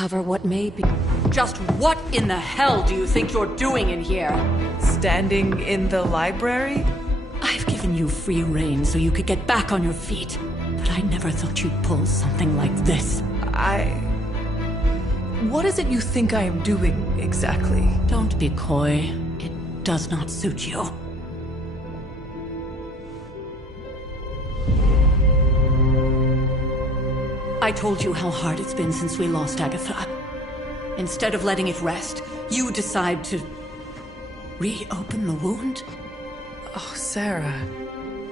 uncover what may be. Just what in the hell do you think you're doing in here? Standing in the library? I've given you free rein so you could get back on your feet. But I never thought you'd pull something like this. What is it you think I am doing, exactly? Don't be coy. It does not suit you. I told you how hard it's been since we lost Agatha. Instead of letting it rest, you decide to reopen the wound? Oh, Sarah.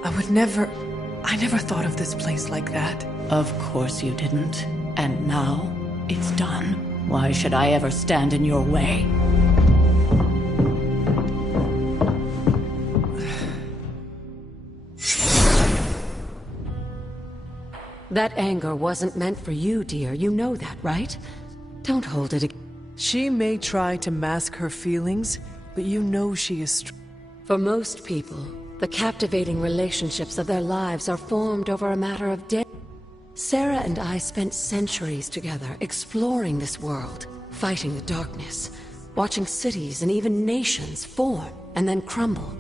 I never thought of this place like that. Of course you didn't. And now, it's done. Why should I ever stand in your way? That anger wasn't meant for you, dear. You know that, right? Don't hold it against. She may try to mask her feelings, but you know she is For most people, the captivating relationships of their lives are formed over a matter of days. Sarah and I spent centuries together, exploring this world, fighting the darkness, watching cities and even nations form and then crumble.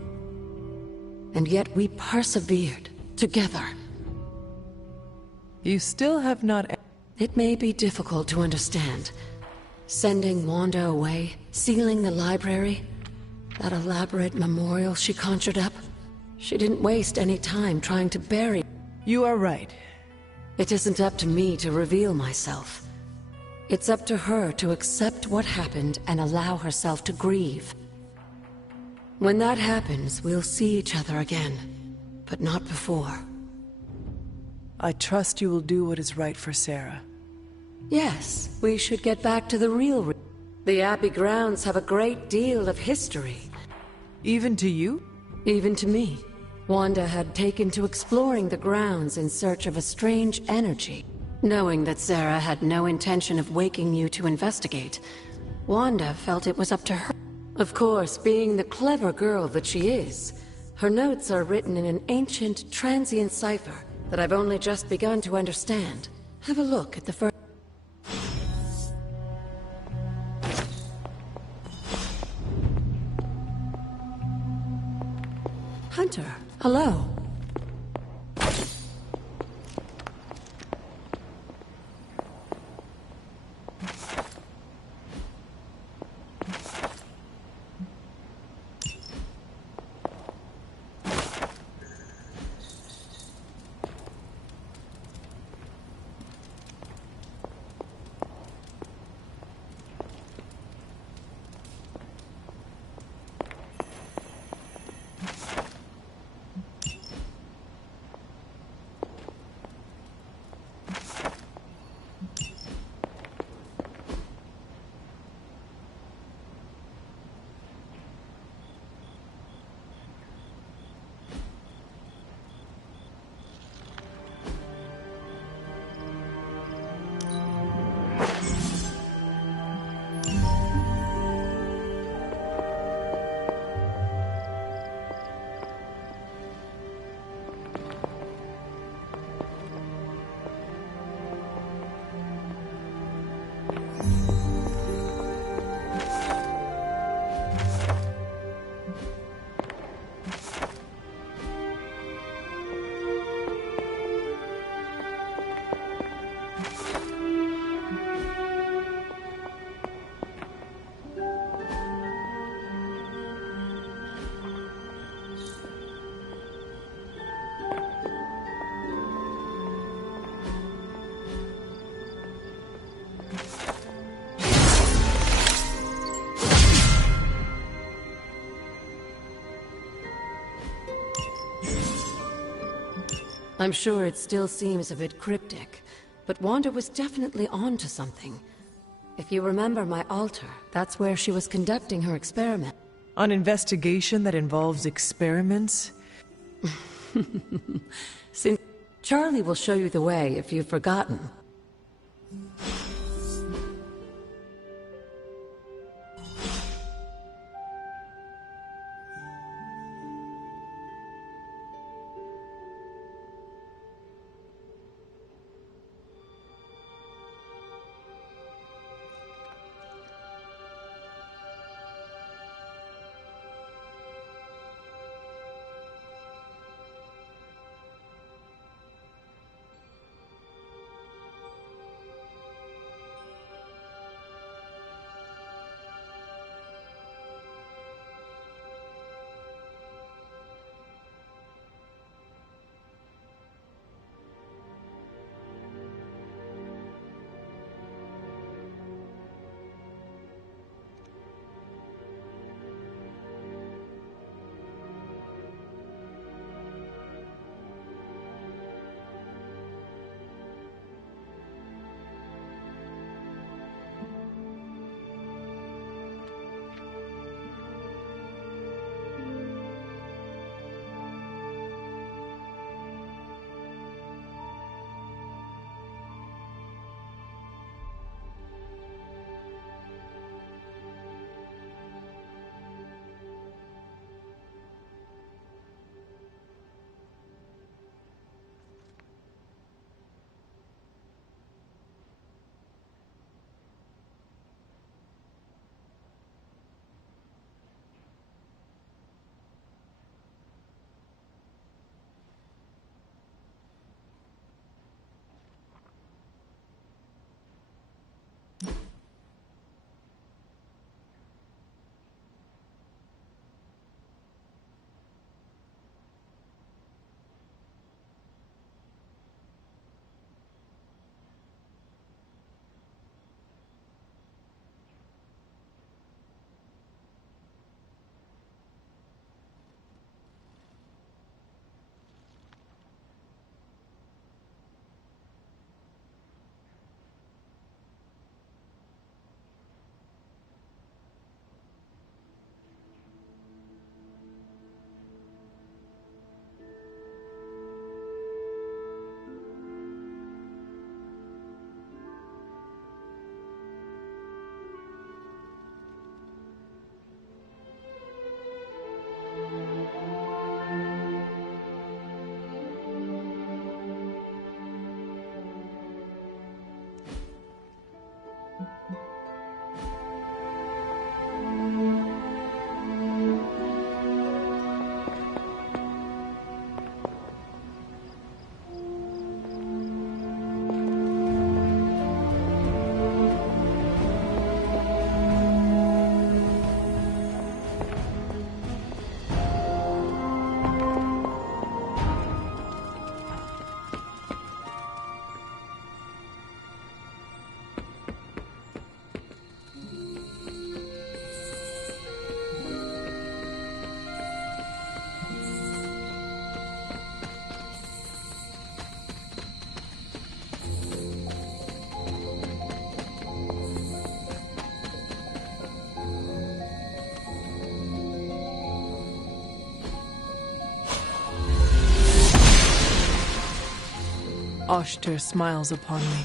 And yet we persevered, together. You still have not... It may be difficult to understand. Sending Wanda away, sealing the library, that elaborate memorial she conjured up. She didn't waste any time trying to bury... You are right. It isn't up to me to reveal myself. It's up to her to accept what happened and allow herself to grieve. When that happens, we'll see each other again, but not before. I trust you will do what is right for Sarah. Yes, we should get back to the real... The Abbey grounds have a great deal of history. Even to you? Even to me. Wanda had taken to exploring the grounds in search of a strange energy. Knowing that Sarah had no intention of waking you to investigate, Wanda felt it was up to her. Of course, being the clever girl that she is, her notes are written in an ancient, transient cipher that I've only just begun to understand. Have a look at the first... Hunter, hello. I'm sure it still seems a bit cryptic, but Wanda was definitely onto something. If you remember my altar, that's where she was conducting her experiment. An investigation that involves experiments? Since Charlie will show you the way if you've forgotten. Oshter smiles upon me.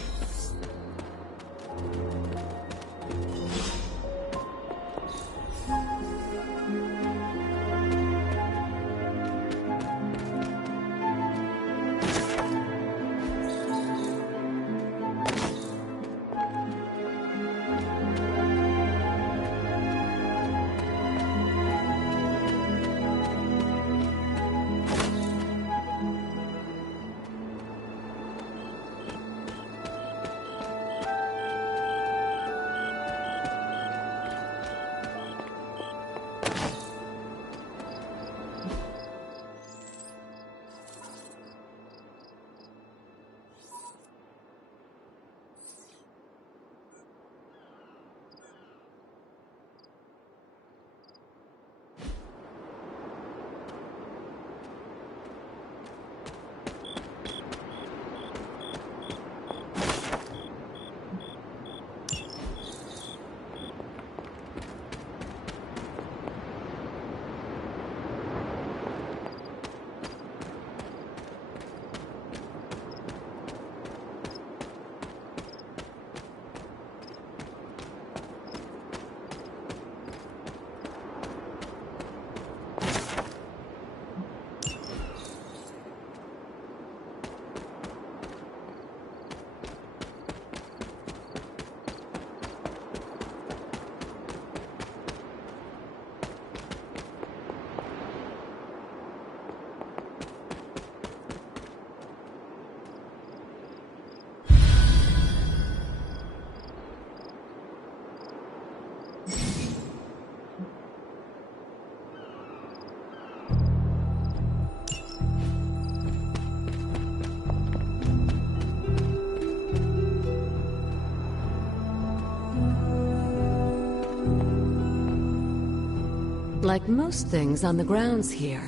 Like most things on the grounds here,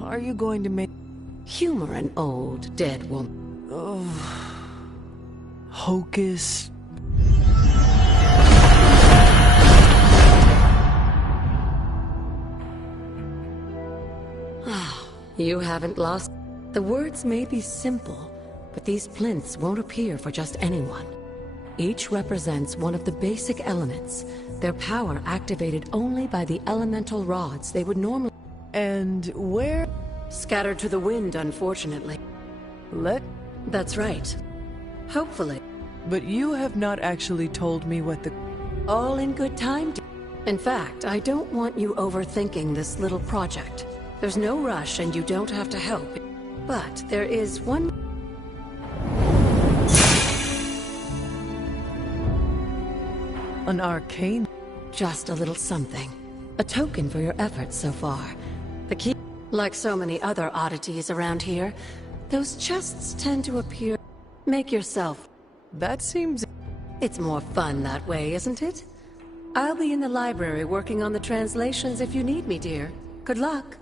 Are you going to make... humor an old, dead woman. Hocus... You haven't lost... The words may be simple, but these plinths won't appear for just anyone. Each represents one of the basic elements, their power activated only by the elemental rods they would normally... And where... Scattered to the wind, unfortunately. Let... That's right. Hopefully. But you have not actually told me what the... All in good time. In fact, I don't want you overthinking this little project. There's no rush and you don't have to help. But there is one... An arcane... Just a little something. A token for your efforts so far. The key... Like so many other oddities around here, those chests tend to appear... Make yourself... That seems... It's more fun that way, isn't it? I'll be in the library working on the translations if you need me, dear. Good luck.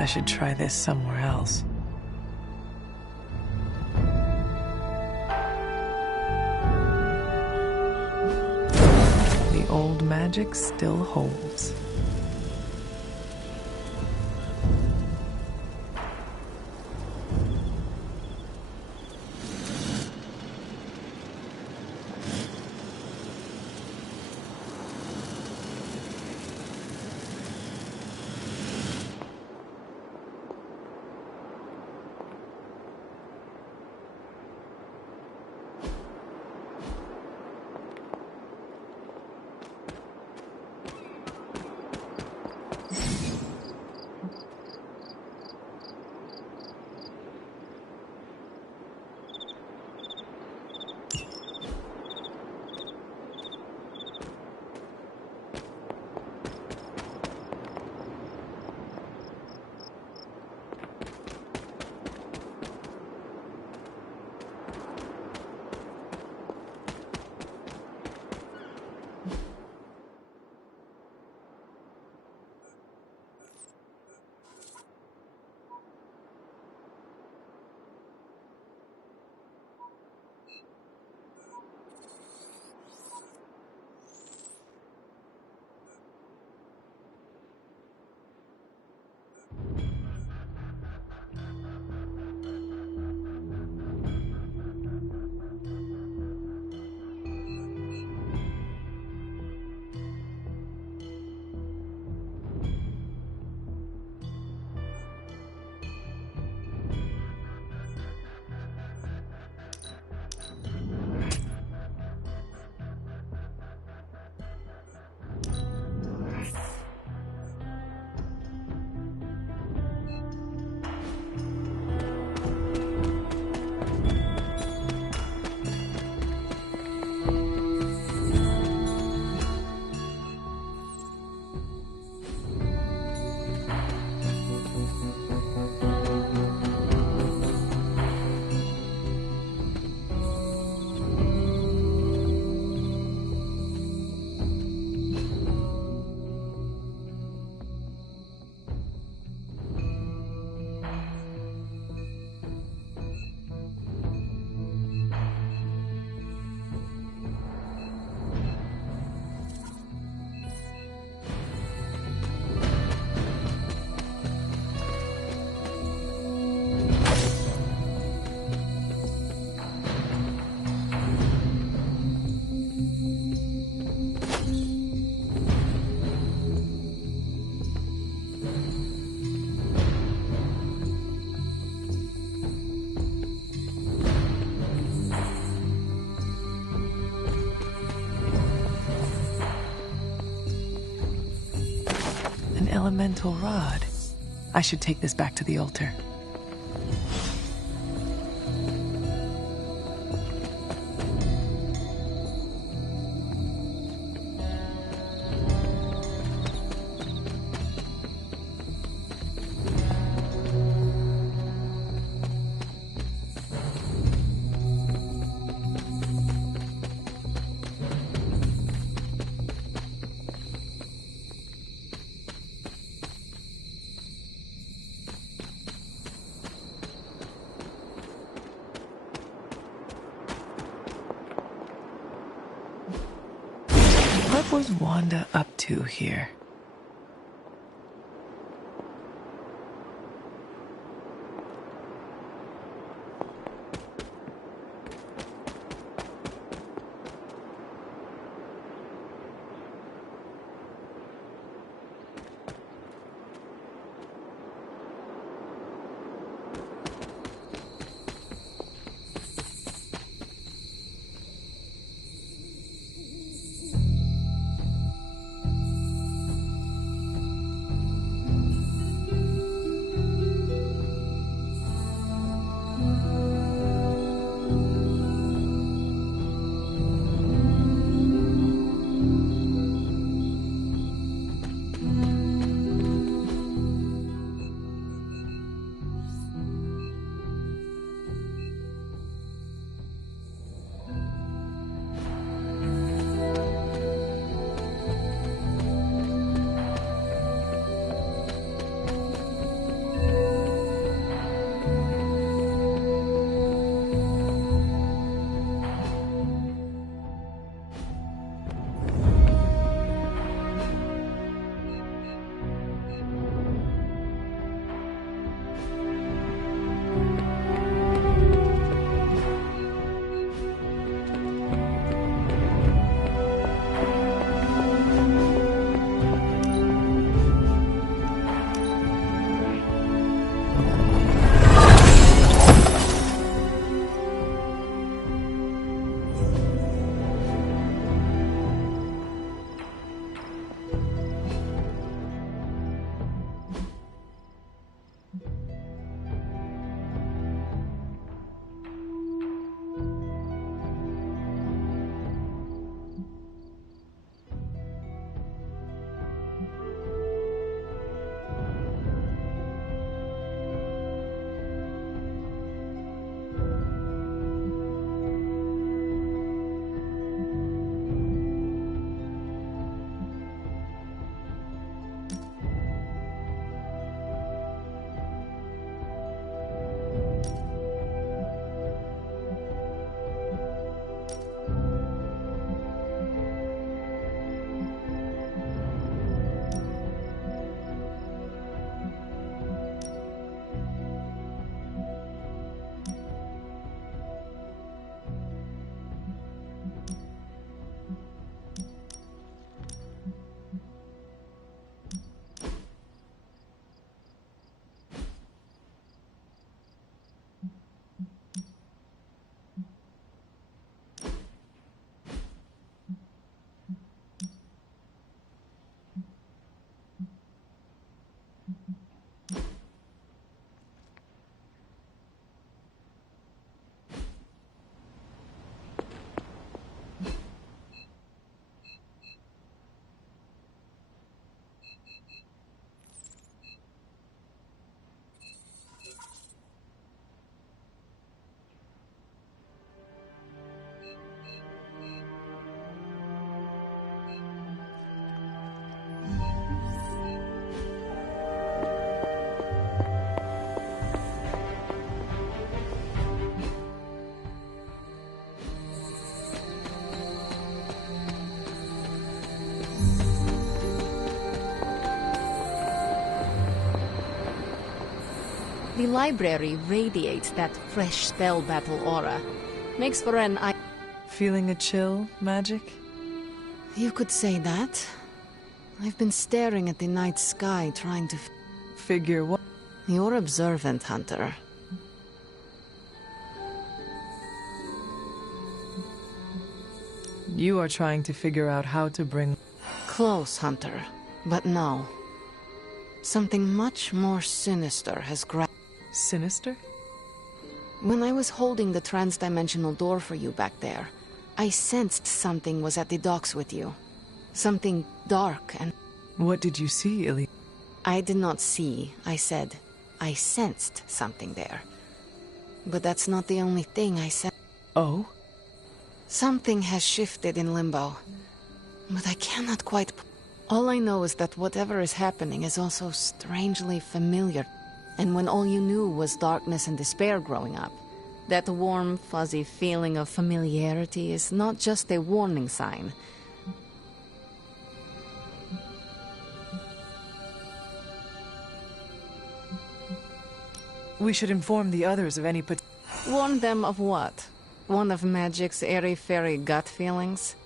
guess I should try this somewhere else. The old magic still holds. Elemental rod. I should take this back to the altar. What was Wanda up to here? The library radiates that fresh spell battle aura. Makes for an Feeling a chill, magic? You could say that. I've been staring at the night sky trying to Figure what? You're observant, Hunter. You are trying to figure out how to bring... Close, Hunter. But no. Something much more sinister has grabbed... Sinister? When I was holding the trans-dimensional door for you back there, I sensed something was at the docks with you. Something dark and... What did you see, Illy? I did not see, I said. I sensed something there. But that's not the only thing I said. Oh? Something has shifted in Limbo. But I cannot quite... All I know is that whatever is happening is also strangely familiar. And when all you knew was darkness and despair growing up, that warm, fuzzy feeling of familiarity is not just a warning sign. We should inform the others of any Warn them of what? One of Magic's airy-fairy gut feelings?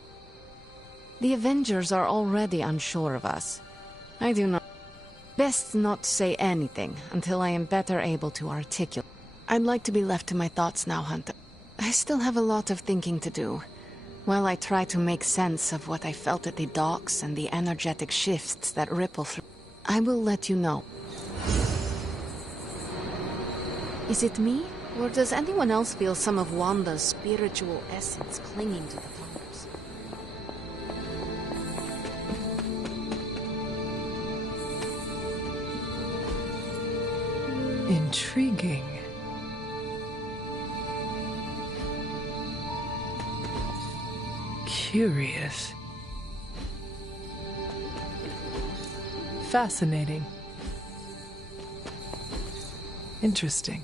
The Avengers are already unsure of us. I do not... Best not say anything until I am better able to articulate. I'd like to be left to my thoughts now, Hunter. I still have a lot of thinking to do, while I try to make sense of what I felt at the docks and the energetic shifts that ripple through. I will let you know. Is it me, or does anyone else feel some of Wanda's spiritual essence clinging to the founders? Intriguing. Curious. Fascinating. Interesting.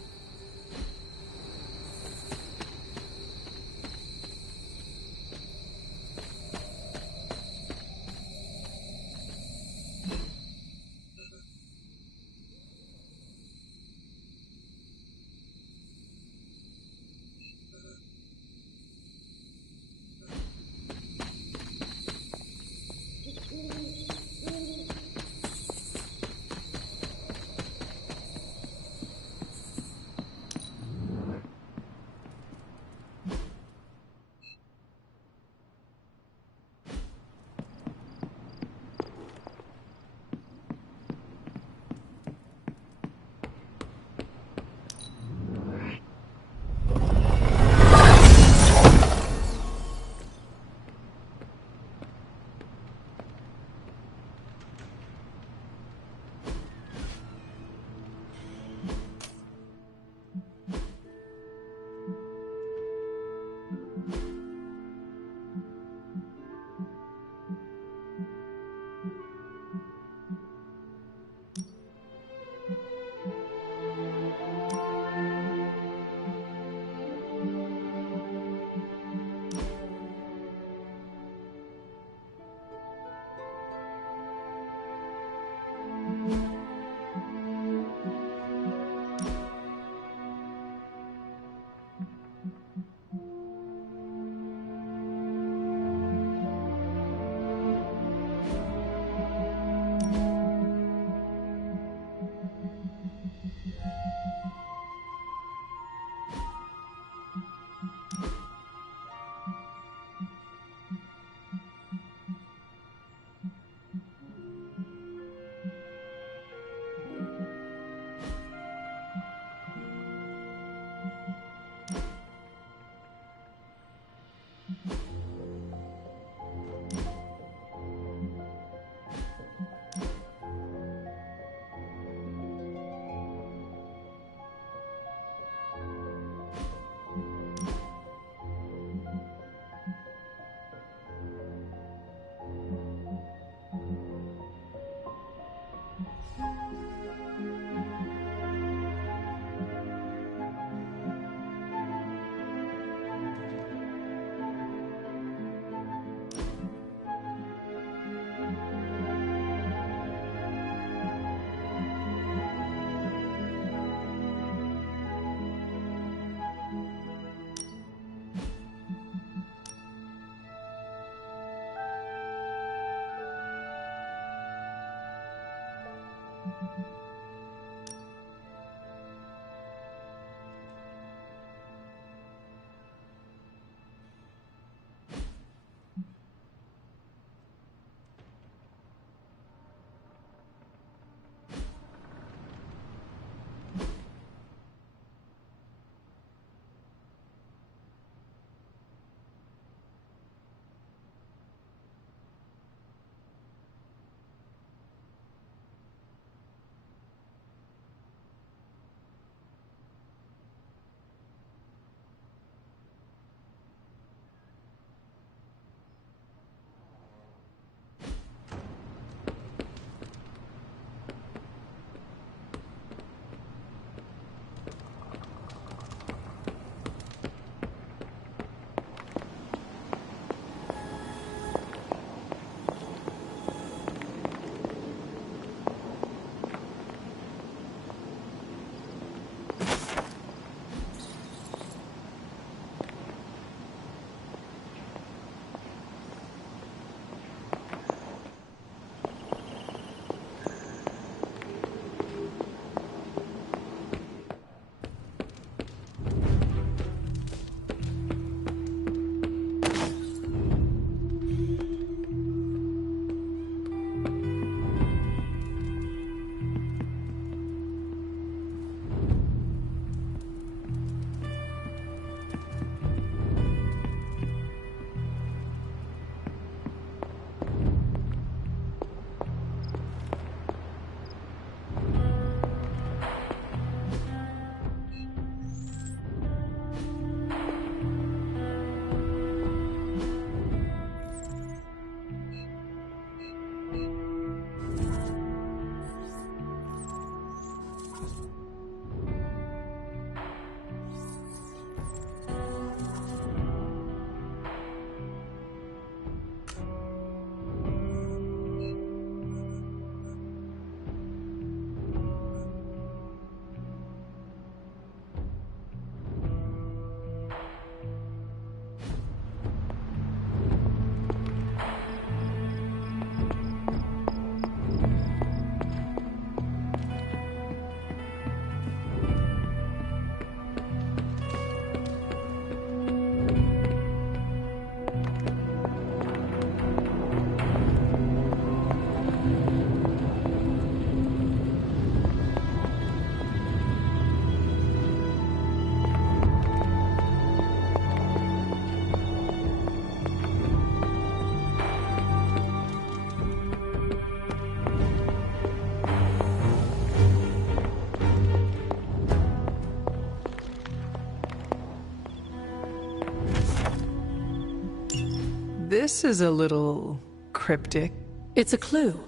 This is a little cryptic. It's a clue.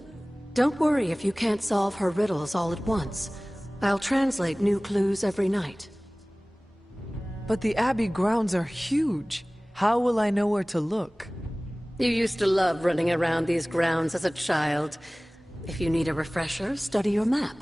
Don't worry if you can't solve her riddles all at once. I'll translate new clues every night. But the Abbey grounds are huge. How will I know where to look? You used to love running around these grounds as a child. If you need a refresher, study your map.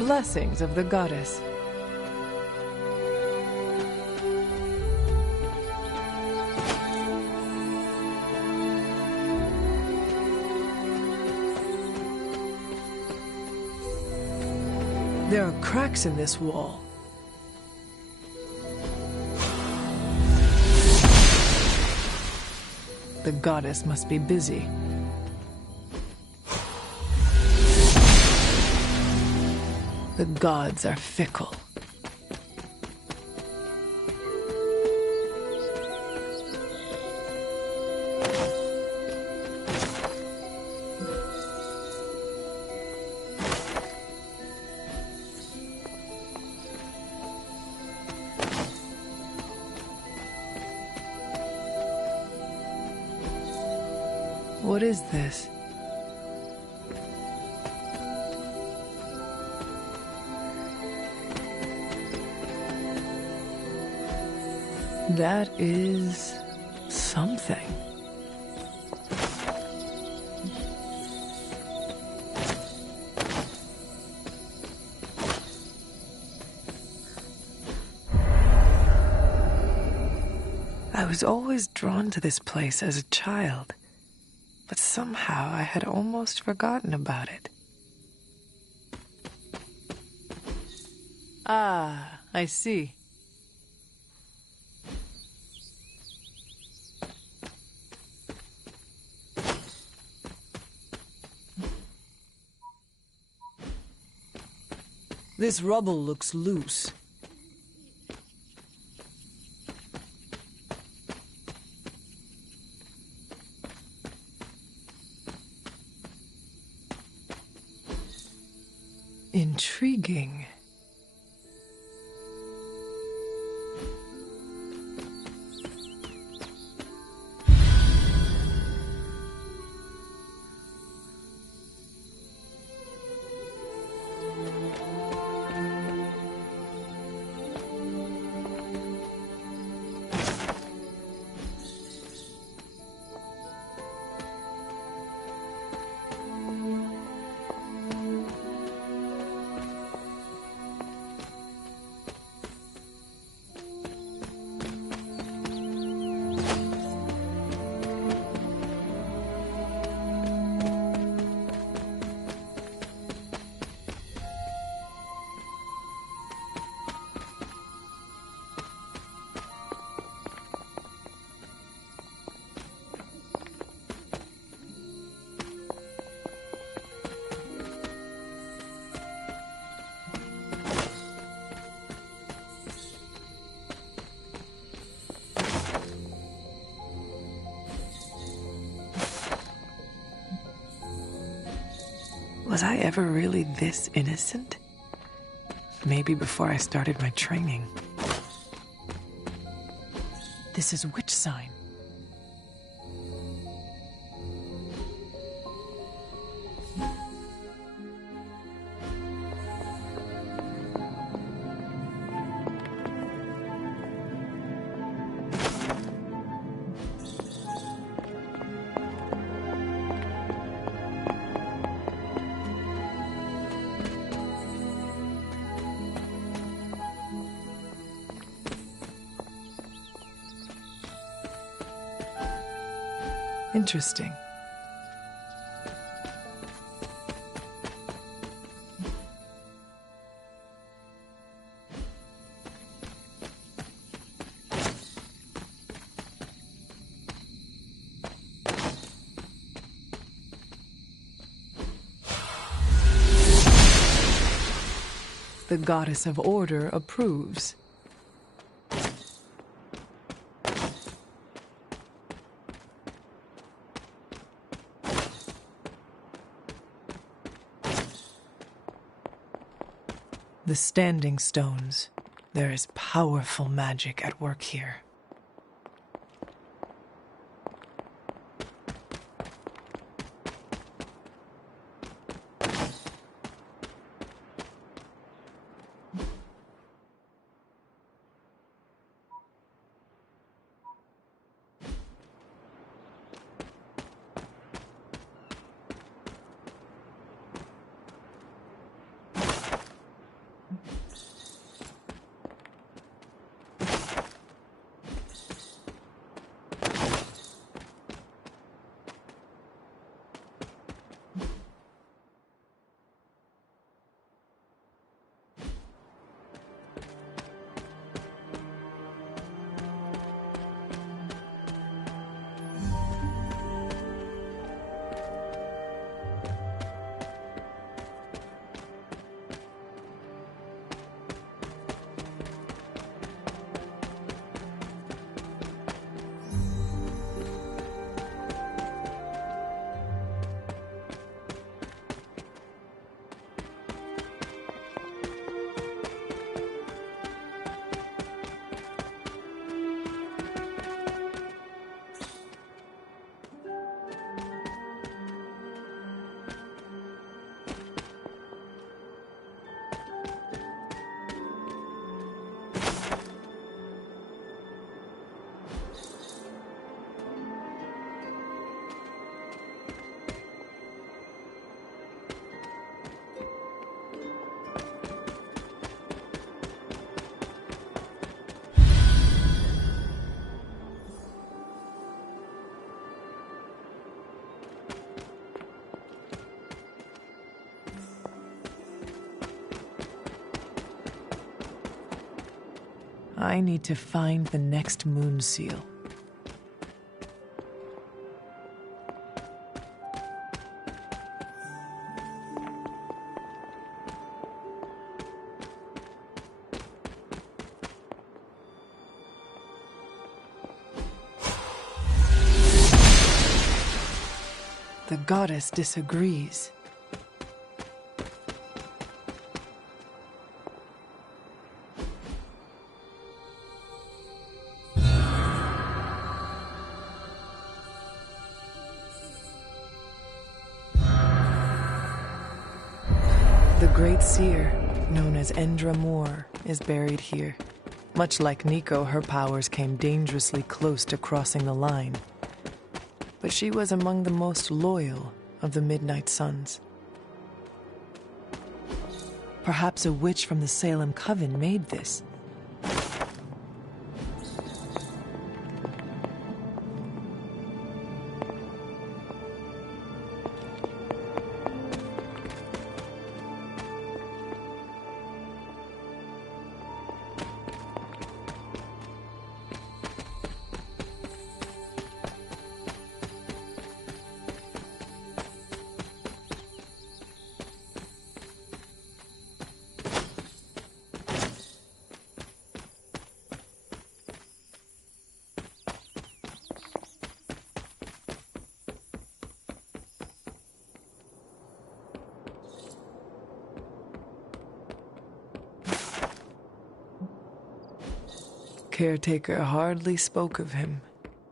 Blessings of the goddess. There are cracks in this wall. The goddess must be busy. The gods are fickle. What is this? That is something. I was always drawn to this place as a child, but somehow I had almost forgotten about it. Ah, I see. This rubble looks loose. Intriguing. Was I ever really this innocent? Maybe before I started my training. This is which sign? Interesting. The goddess of order approves. The standing stones. There is powerful magic at work here. I need to find the next moon seal. The goddess disagrees. The Great Seer, known as Endra Moore, is buried here. Much like Nico, her powers came dangerously close to crossing the line. But she was among the most loyal of the Midnight Suns. Perhaps a witch from the Salem Coven made this. caretaker hardly spoke of him,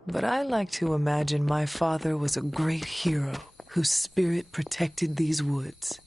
but I like to imagine my father was a great hero whose spirit protected these woods.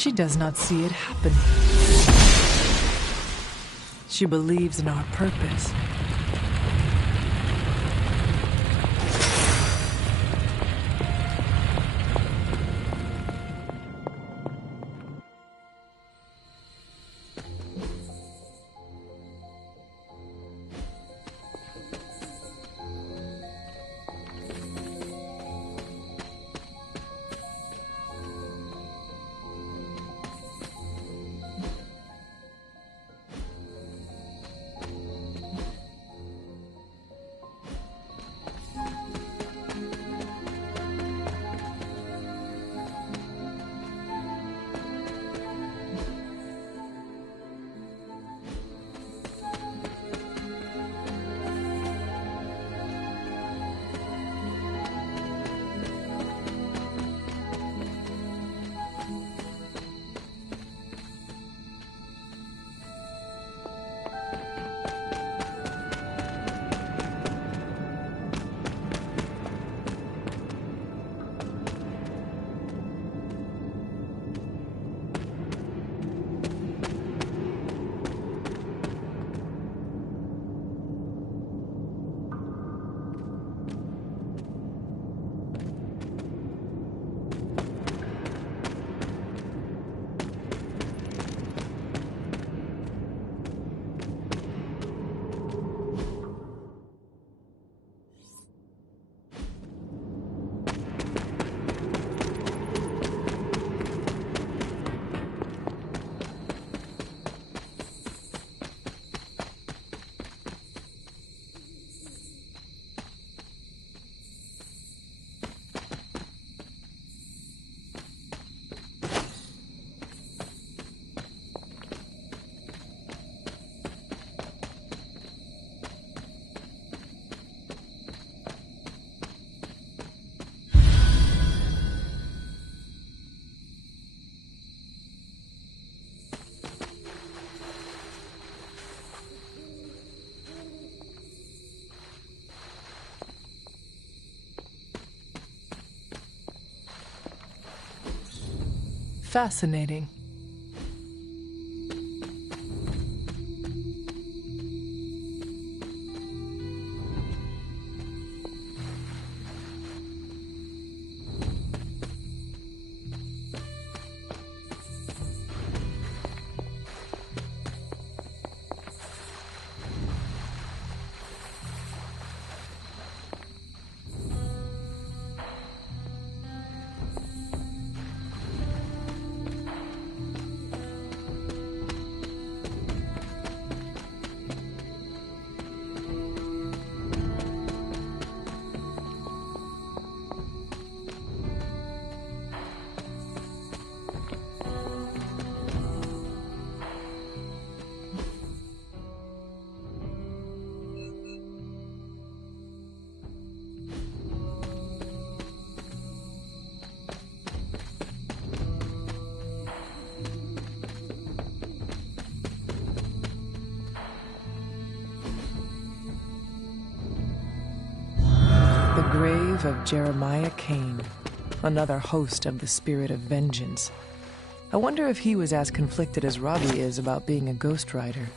She does not see it happening. She believes in our purpose. Fascinating. The grave of Jeremiah Cain, another host of the spirit of vengeance. I wonder if he was as conflicted as Robbie is about being a Ghost Rider.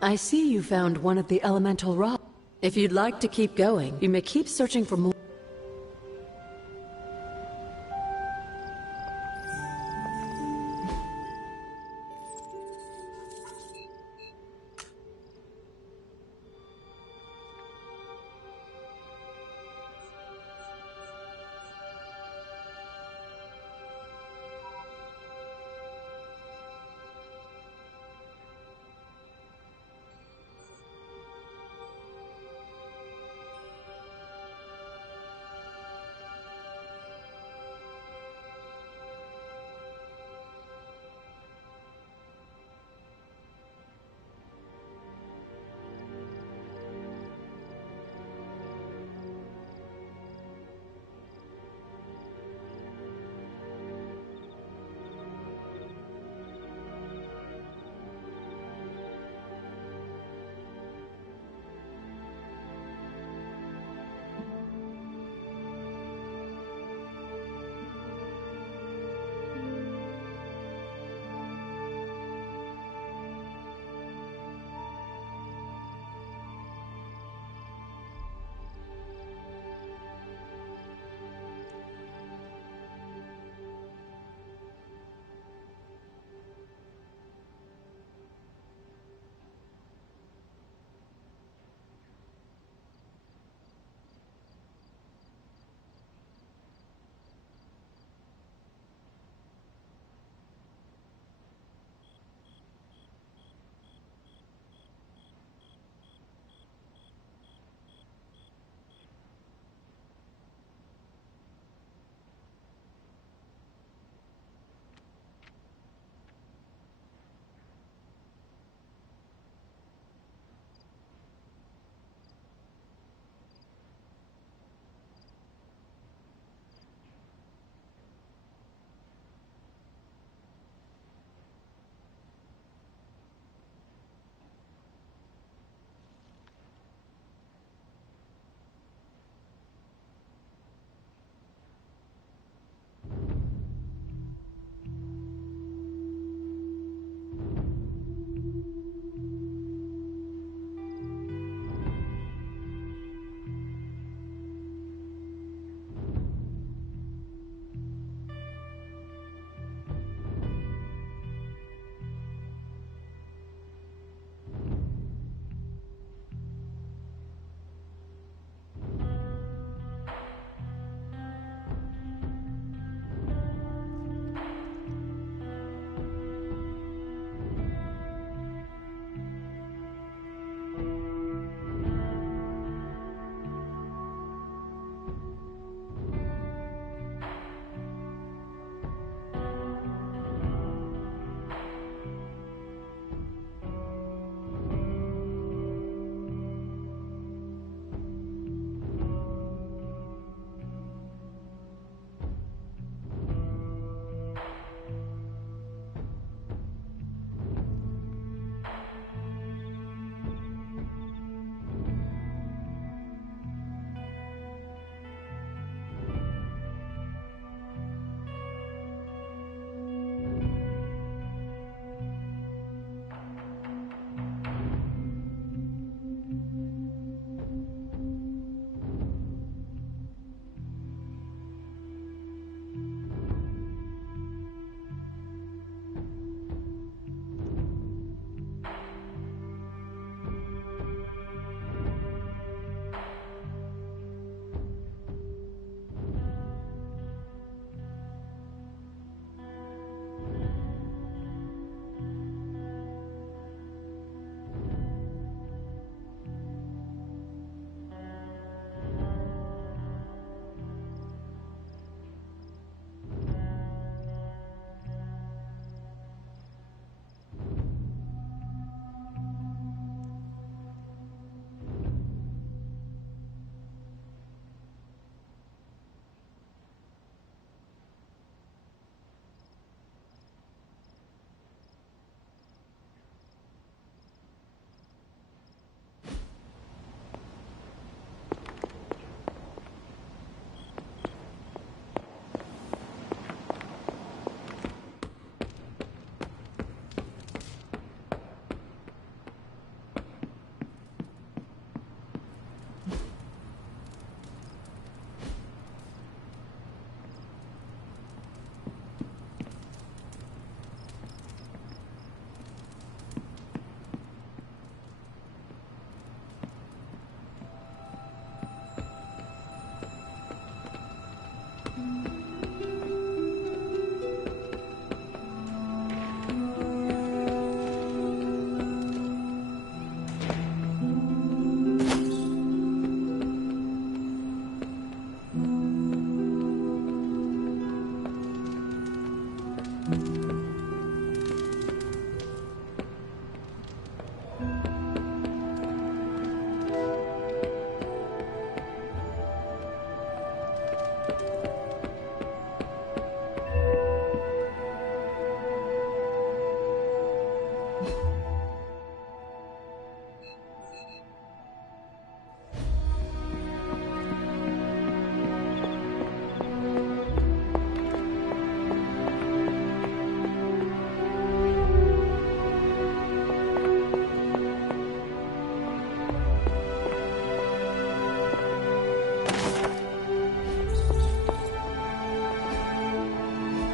I see you found one of the elemental rocks. If you'd like to keep going, you may keep searching for more.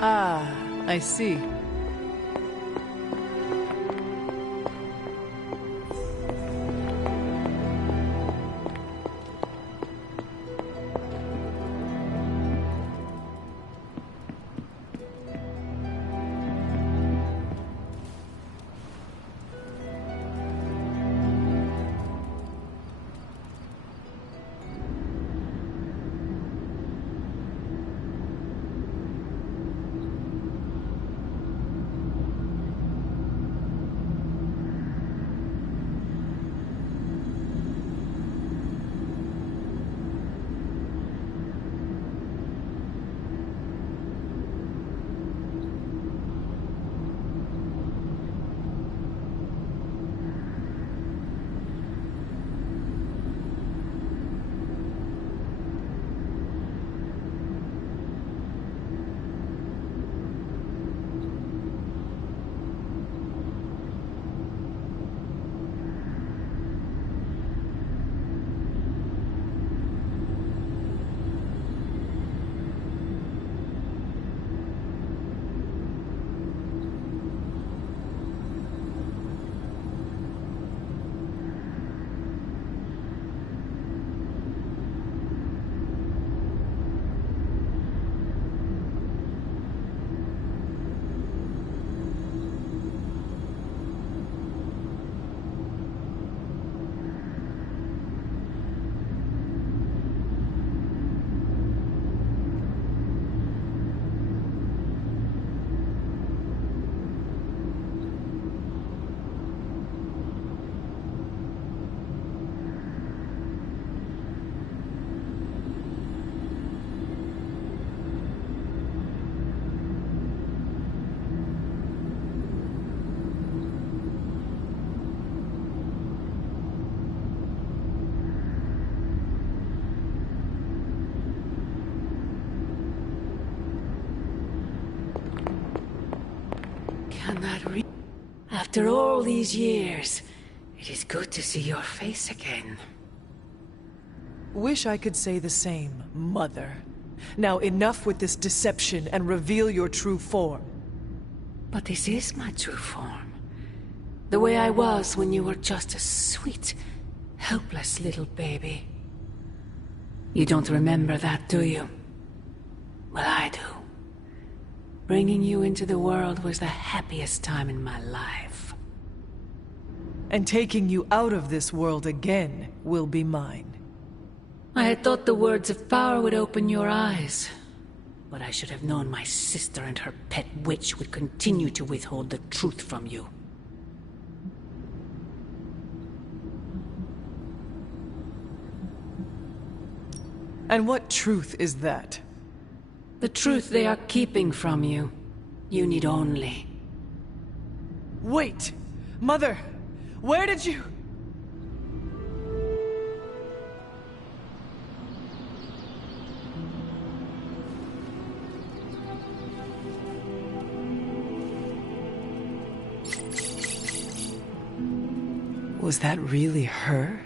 Ah, I see. Cannot read. After all these years, it is good to see your face again. Wish I could say the same, Mother. Now enough with this deception and reveal your true form. But this is my true form. The way I was when you were just a sweet, helpless little baby. You don't remember that, do you? Well, I do. Bringing you into the world was the happiest time in my life. And taking you out of this world again will be mine. I had thought the words of power would open your eyes. But I should have known my sister and her pet witch would continue to withhold the truth from you. And what truth is that? The truth they are keeping from you. You need only... Wait! Mother! Where did you... Was that really her?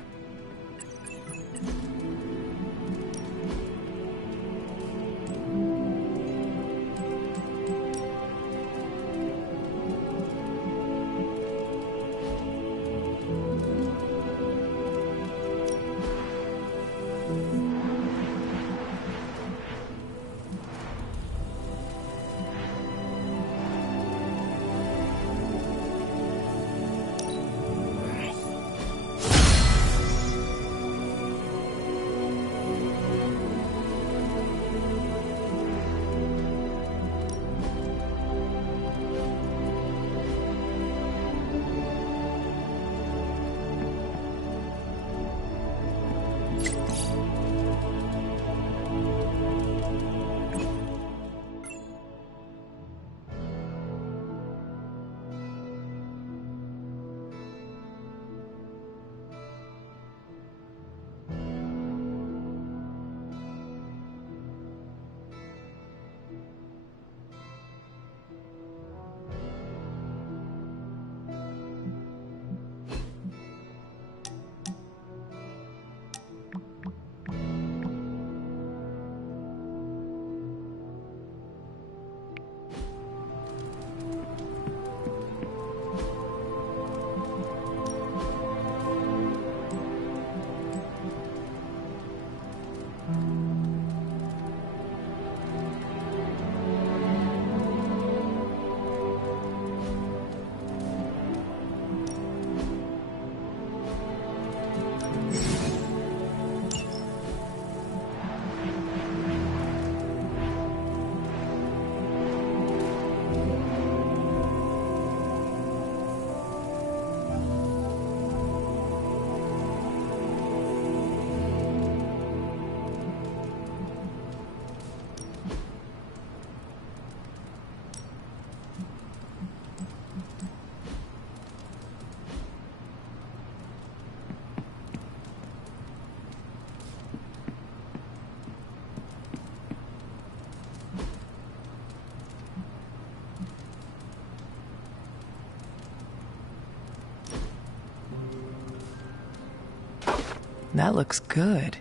That looks good.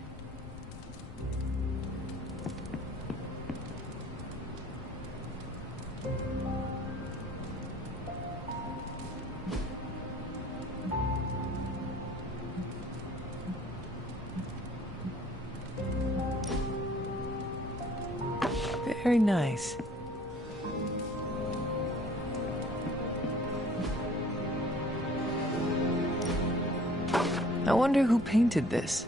Very nice. I wonder who painted this.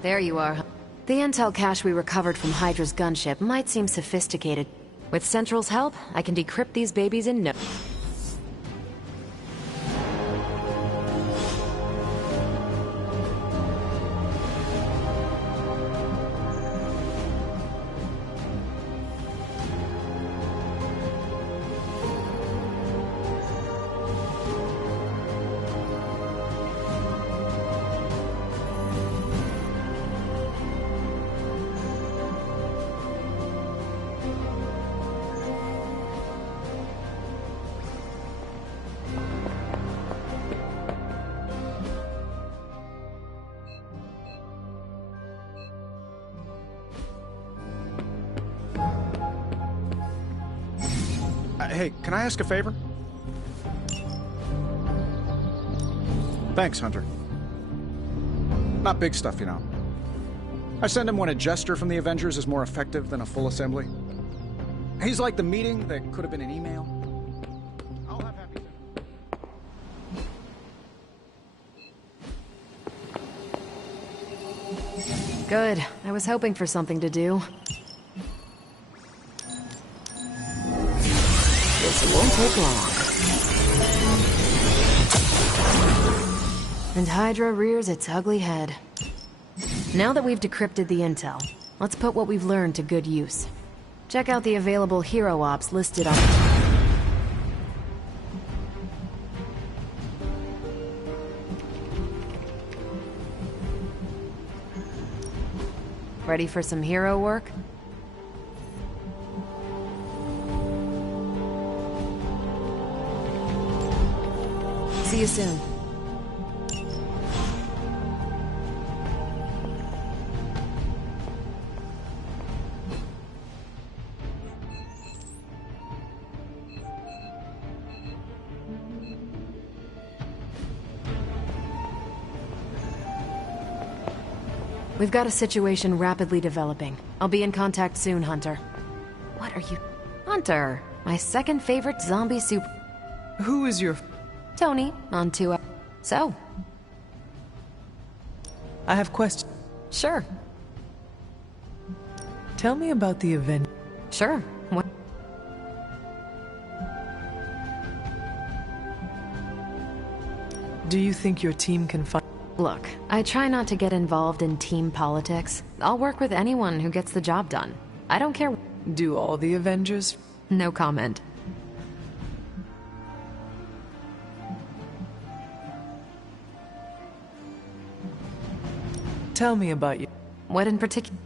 There you are. The intel cache we recovered from Hydra's gunship might seem sophisticated. With Central's help, I can decrypt these babies in no... Hey, can I ask a favor? Thanks, Hunter. Not big stuff, you know. I send him when a jester from the Avengers is more effective than a full assembly. He's like the meeting that could have been an email. I'll have happy dinner. Good. I was hoping for something to do. This won't take long. And Hydra rears its ugly head. Now that we've decrypted the intel, let's put what we've learned to good use. Check out the available hero ops listed on... Ready for some hero work? See you soon. We've got a situation rapidly developing. I'll be in contact soon, Hunter. What are you... Hunter, my second favorite zombie super... Who is your... Tony, on 2... So? I have questions. Sure. Tell me about the event. Sure. What? Do you think your team can find... Look, I try not to get involved in team politics. I'll work with anyone who gets the job done. I don't care... Do all the Avengers... No comment. Tell me about you. What in particular?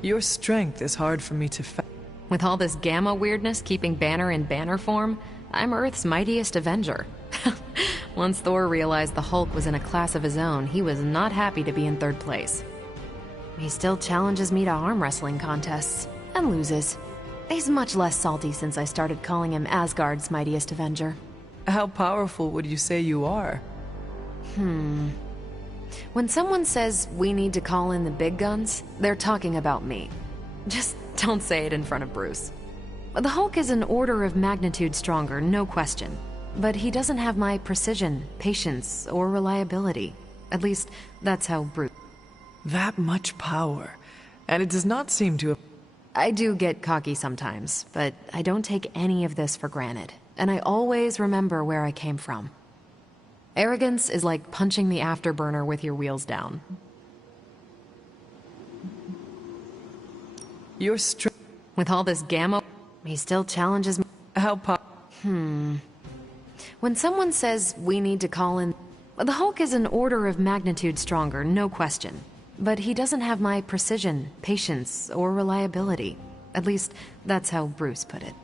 Your strength is hard for me to With all this gamma weirdness keeping Banner in banner form, I'm Earth's mightiest Avenger. Once Thor realized the Hulk was in a class of his own, he was not happy to be in third place. He still challenges me to arm wrestling contests, and loses. He's much less salty since I started calling him Asgard's mightiest Avenger. How powerful would you say you are? When someone says we need to call in the big guns, they're talking about me. Just don't say it in front of Bruce. The Hulk is an order of magnitude stronger, no question. But he doesn't have my precision, patience, or reliability. At least, that's how Bruce... That much power. And it does not seem to have... I do get cocky sometimes, but I don't take any of this for granted, and I always remember where I came from. Arrogance is like punching the afterburner with your wheels down. Your strength. With all this gamma, he still challenges me. How When someone says we need to call in... The Hulk is an order of magnitude stronger, no question. But he doesn't have my precision, patience, or reliability. At least, that's how Bruce put it.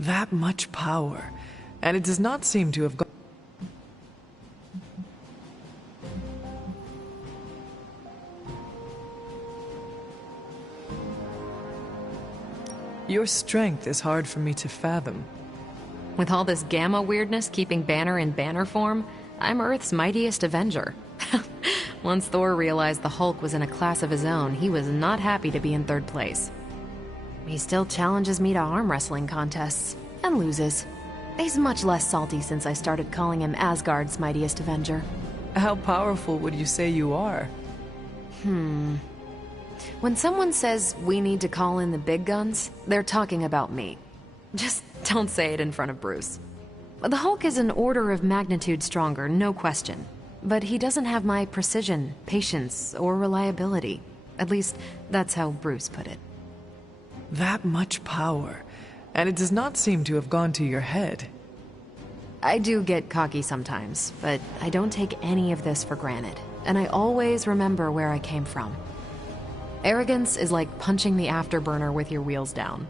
that much power, and it does not seem to have gone. Your strength is hard for me to fathom. With all this gamma weirdness keeping Banner in banner form, I'm Earth's mightiest Avenger. Once Thor realized the Hulk was in a class of his own, he was not happy to be in third place. He still challenges me to arm wrestling contests, and loses. He's much less salty since I started calling him Asgard's mightiest Avenger. How powerful would you say you are? When someone says we need to call in the big guns, they're talking about me. Just don't say it in front of Bruce. The Hulk is an order of magnitude stronger, no question. But he doesn't have my precision, patience, or reliability. At least, that's how Bruce put it. That much power, and it does not seem to have gone to your head. I do get cocky sometimes, but I don't take any of this for granted. And I always remember where I came from. Arrogance is like punching the afterburner with your wheels down.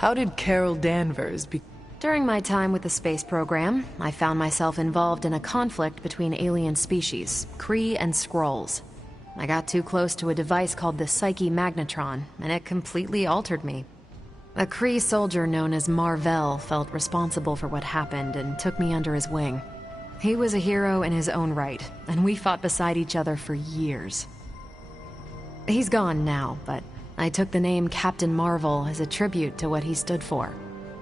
How did Carol Danvers be? During my time with the space program, I found myself involved in a conflict between alien species, Kree and Skrulls. I got too close to a device called the Psyche Magnetron, and it completely altered me. A Kree soldier known as Marvell felt responsible for what happened and took me under his wing. He was a hero in his own right, and we fought beside each other for years. He's gone now, but I took the name Captain Marvel as a tribute to what he stood for.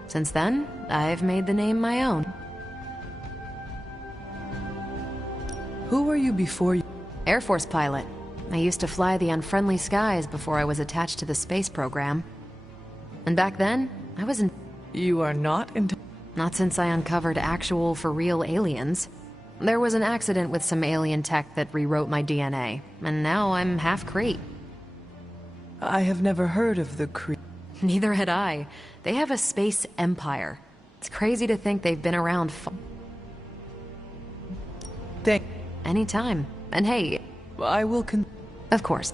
Since then, I've made the name my own. Who were you before you? Air Force pilot. I used to fly the unfriendly skies before I was attached to the space program. And back then, I was in... You are not in. Not since I uncovered actual, for-real aliens. There was an accident with some alien tech that rewrote my DNA, and now I'm half Kree. I have never heard of the Kree. Neither had I. They have a space empire. It's crazy to think they've been around anytime. And hey... I will Of course.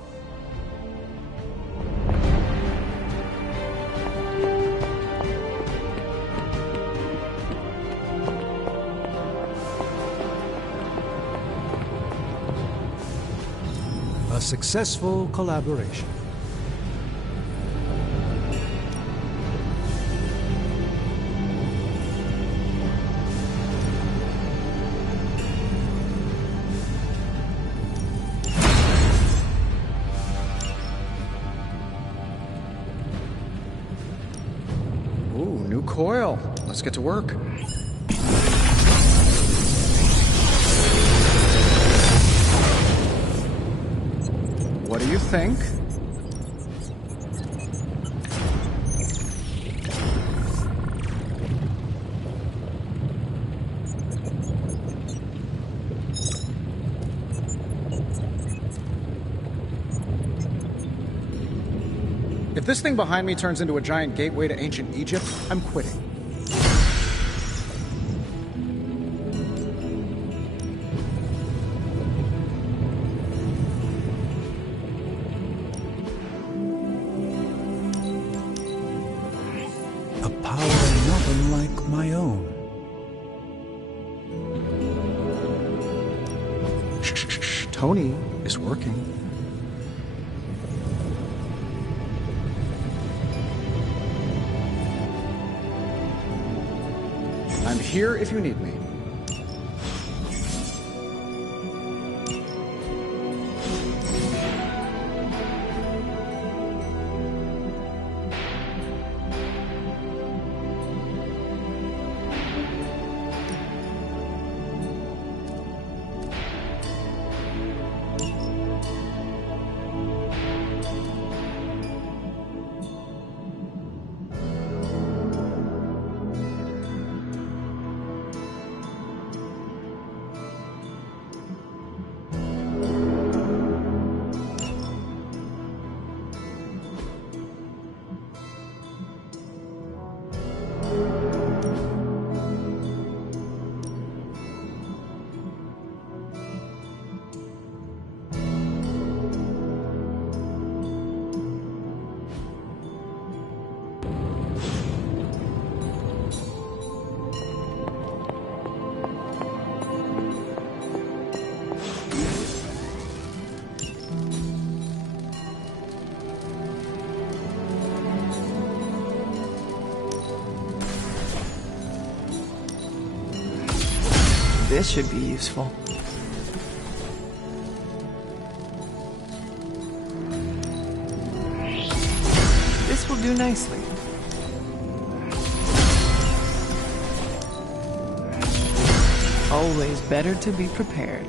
A successful collaboration. coil. Let's get to work. What do you think? If this thing behind me turns into a giant gateway to ancient Egypt, I'm quitting. A power not unlike my own. Shh. Tony is working. I'm here if you need me. This should be useful. This will do nicely. Always better to be prepared.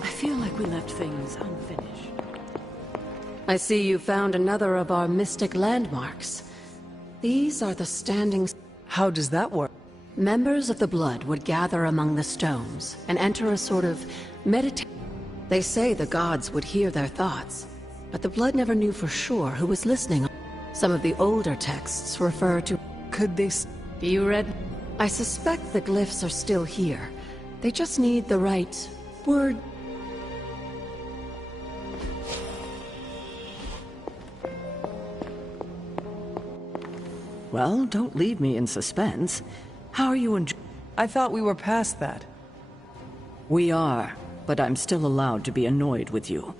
I feel like we left things unfinished. I see you found another of our mystic landmarks. These are the standing... How does that work? Members of the Blood would gather among the stones and enter a sort of meditation. They say the gods would hear their thoughts, but the Blood never knew for sure who was listening. Some of the older texts refer to... Could they... You read? I suspect the glyphs are still here. They just need the right word. Well, don't leave me in suspense. How are you enjoying? I thought we were past that. We are, but I'm still allowed to be annoyed with you.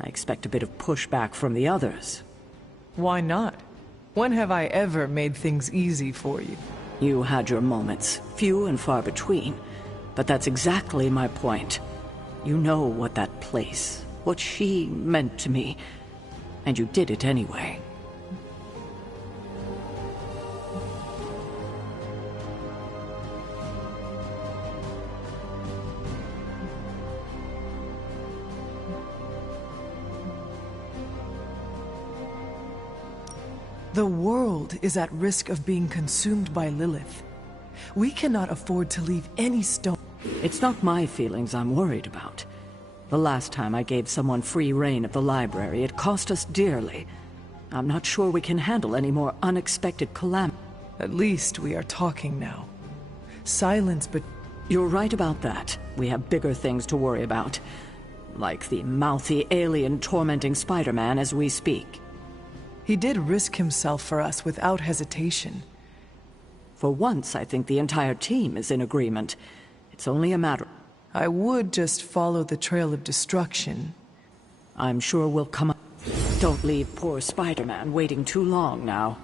I expect a bit of pushback from the others. Why not? When have I ever made things easy for you? You had your moments, few and far between. But that's exactly my point. You know what that place, what she meant to me, and you did it anyway. The world is at risk of being consumed by Lilith. We cannot afford to leave any stone. It's not my feelings I'm worried about. The last time I gave someone free rein of the library, it cost us dearly. I'm not sure we can handle any more unexpected calamity. At least we are talking now. Silence, but You're right about that. We have bigger things to worry about. Like the mouthy alien tormenting Spider-Man as we speak. he did risk himself for us without hesitation. For once, I think the entire team is in agreement. It's only a matter... I would just follow the trail of destruction. I'm sure we'll come up. Don't leave poor Spider-Man waiting too long now.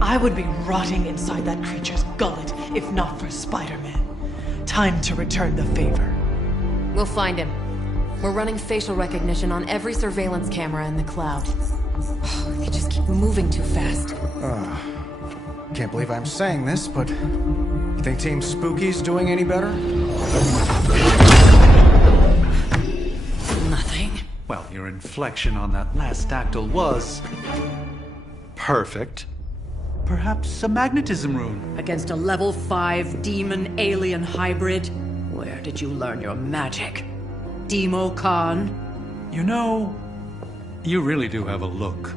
I would be rotting inside that creature's gullet if not for Spider-Man. Time to return the favor. We'll find him. We're running facial recognition on every surveillance camera in the cloud. They just keep moving too fast. Can't believe I'm saying this, but you think Team Spooky's doing any better? Nothing. Well, your inflection on that last dactyl was... perfect. Perhaps a magnetism rune. Against a level 5 demon alien hybrid? Where did you learn your magic? Demo Khan? You know, you really do have a look.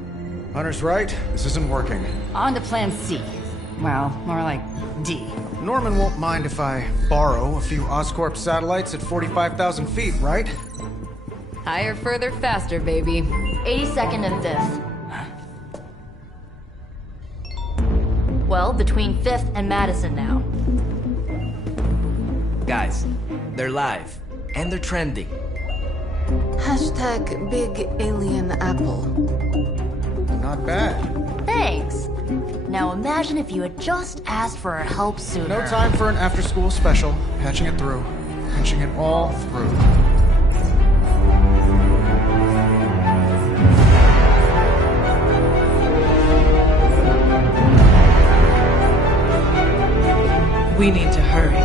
Hunter's right. This isn't working. On to plan C. Well, more like D. Norman won't mind if I borrow a few Oscorp satellites at 45,000 feet, right? Higher, further, faster, baby. 82nd and 5th. Well, between 5th and Madison now. Guys, they're live. And they're trending. Hashtag Big Alien Apple. Not bad. Thanks. Now imagine if you had just asked for our help sooner. No time for an after-school special. Patching it through. Patching it all through. We need to hurry.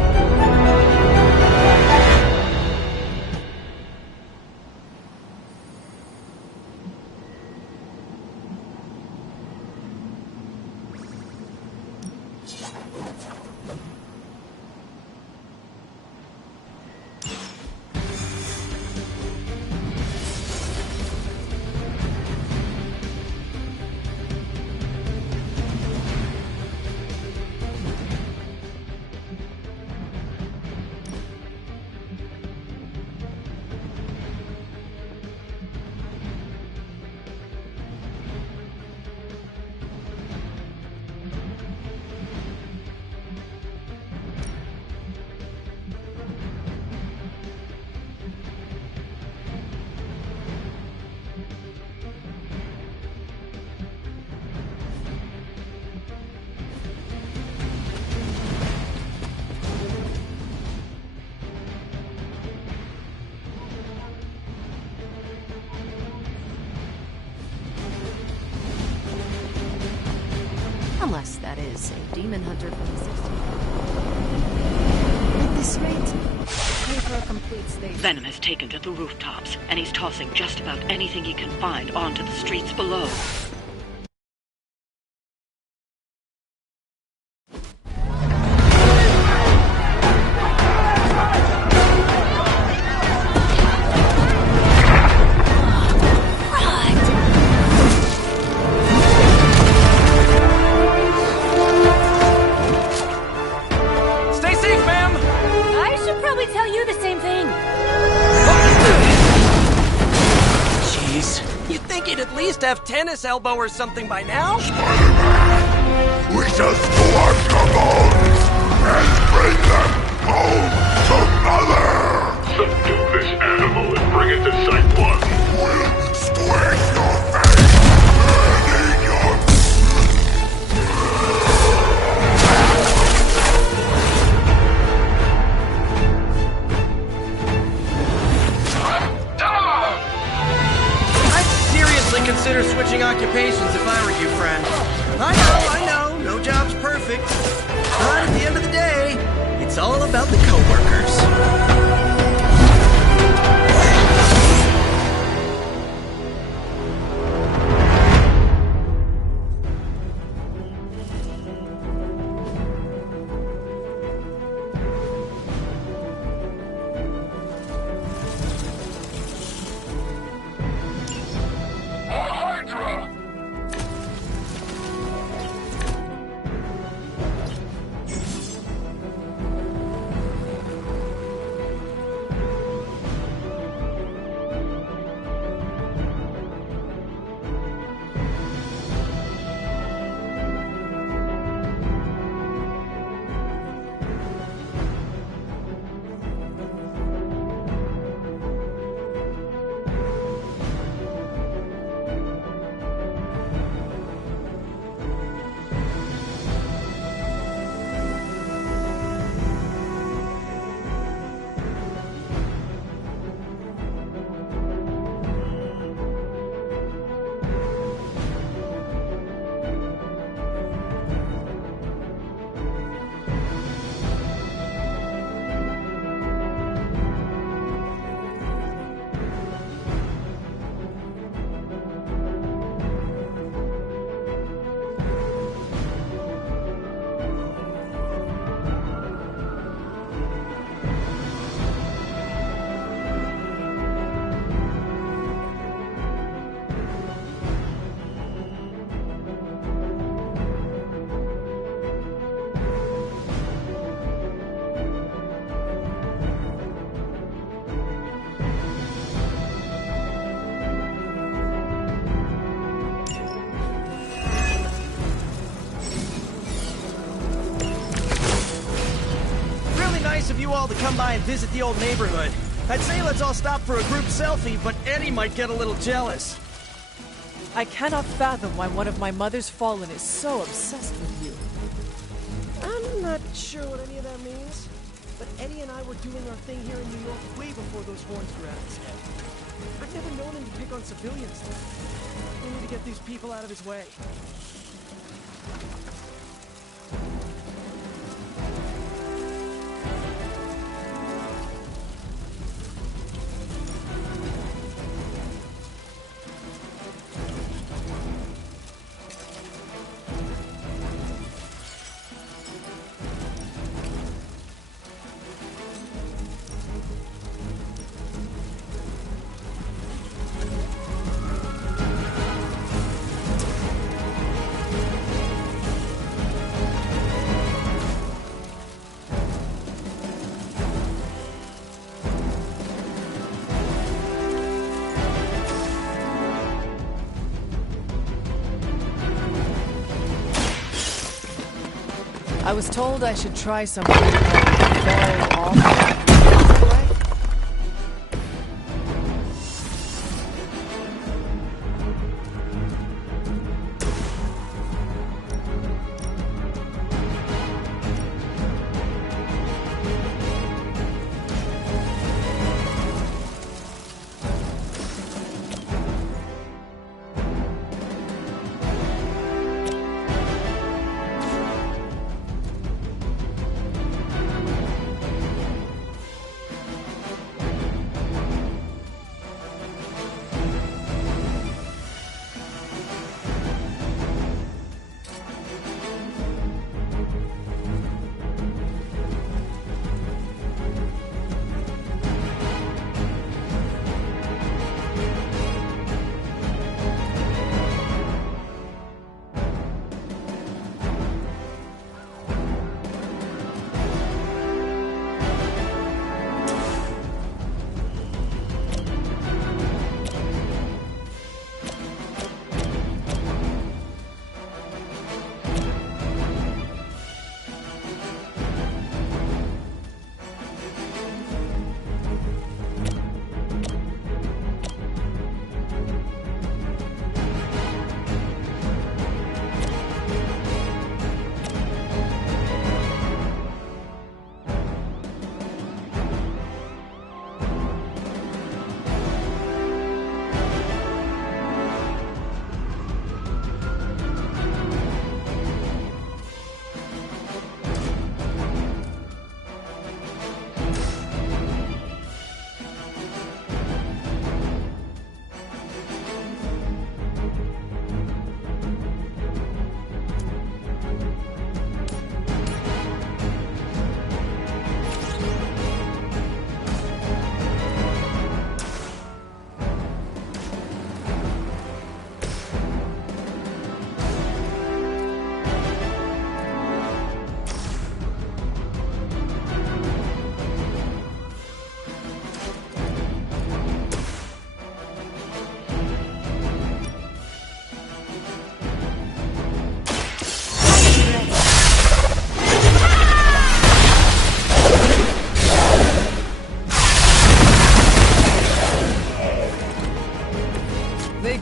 Unless that is a demon hunter from the 60s. At this rate, pay for a complete stage. Venom has taken to the rooftops, and he's tossing just about anything he can find onto the streets below. Have tennis elbow or something by now? We just collect the bones and bring them home to Mother! Subdue this animal and bring it to Site 1. We'll squish your face and eat your changing occupations if I were you, friend. I know, no job's perfect. But at the end of the day, it's all about the coworkers. Of you all to come by and visit the old neighborhood. I'd say let's all stop for a group selfie, but Eddie might get a little jealous. I cannot fathom why one of my mother's fallen is so obsessed with you. I'm not sure what any of that means, but Eddie and I were doing our thing here in New York way before those horns grew out of his head. I've never known him to pick on civilians. We need to get these people out of his way. I was told I should try something very awful.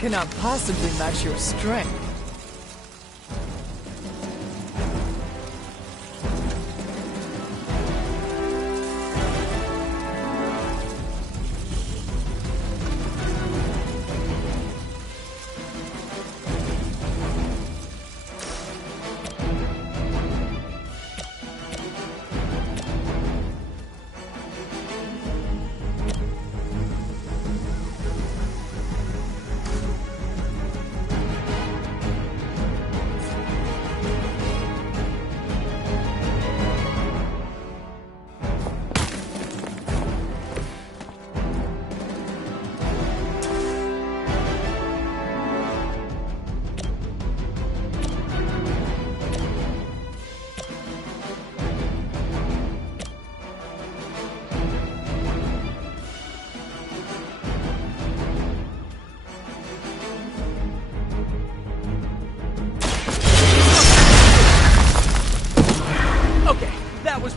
cannot possibly match your strength.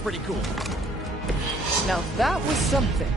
Pretty cool. Now that was something.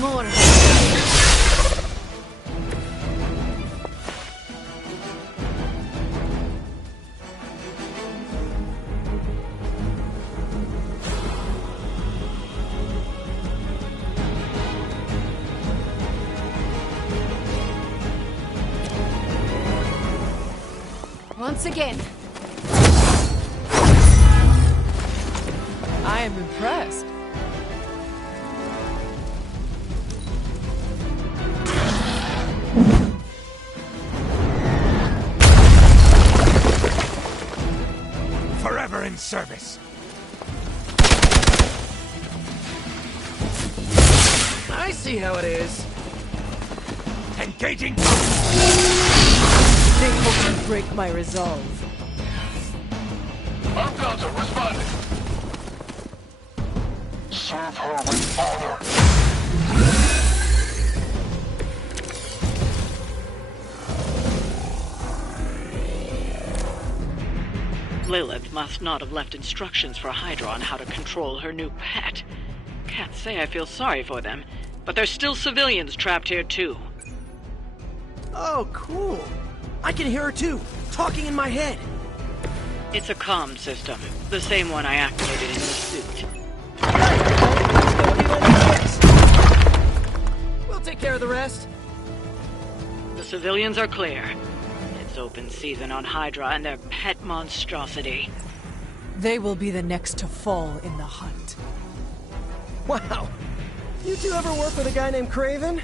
More. Once again. I am impressed. Forever in service. I see how it is. Engaging. They hope to break my resolve. Our Delta responding. Serve her with honor. Lilith must not have left instructions for Hydra on how to control her new pet. Can't say I feel sorry for them, but there's still civilians trapped here too. Oh, cool. I can hear her too, talking in my head. It's a comm system, the same one I activated in the suit. We'll take care of the rest. The civilians are clear. It's open season on Hydra and their pet monstrosity. They will be the next to fall in the hunt. Wow. You two ever work with a guy named Craven?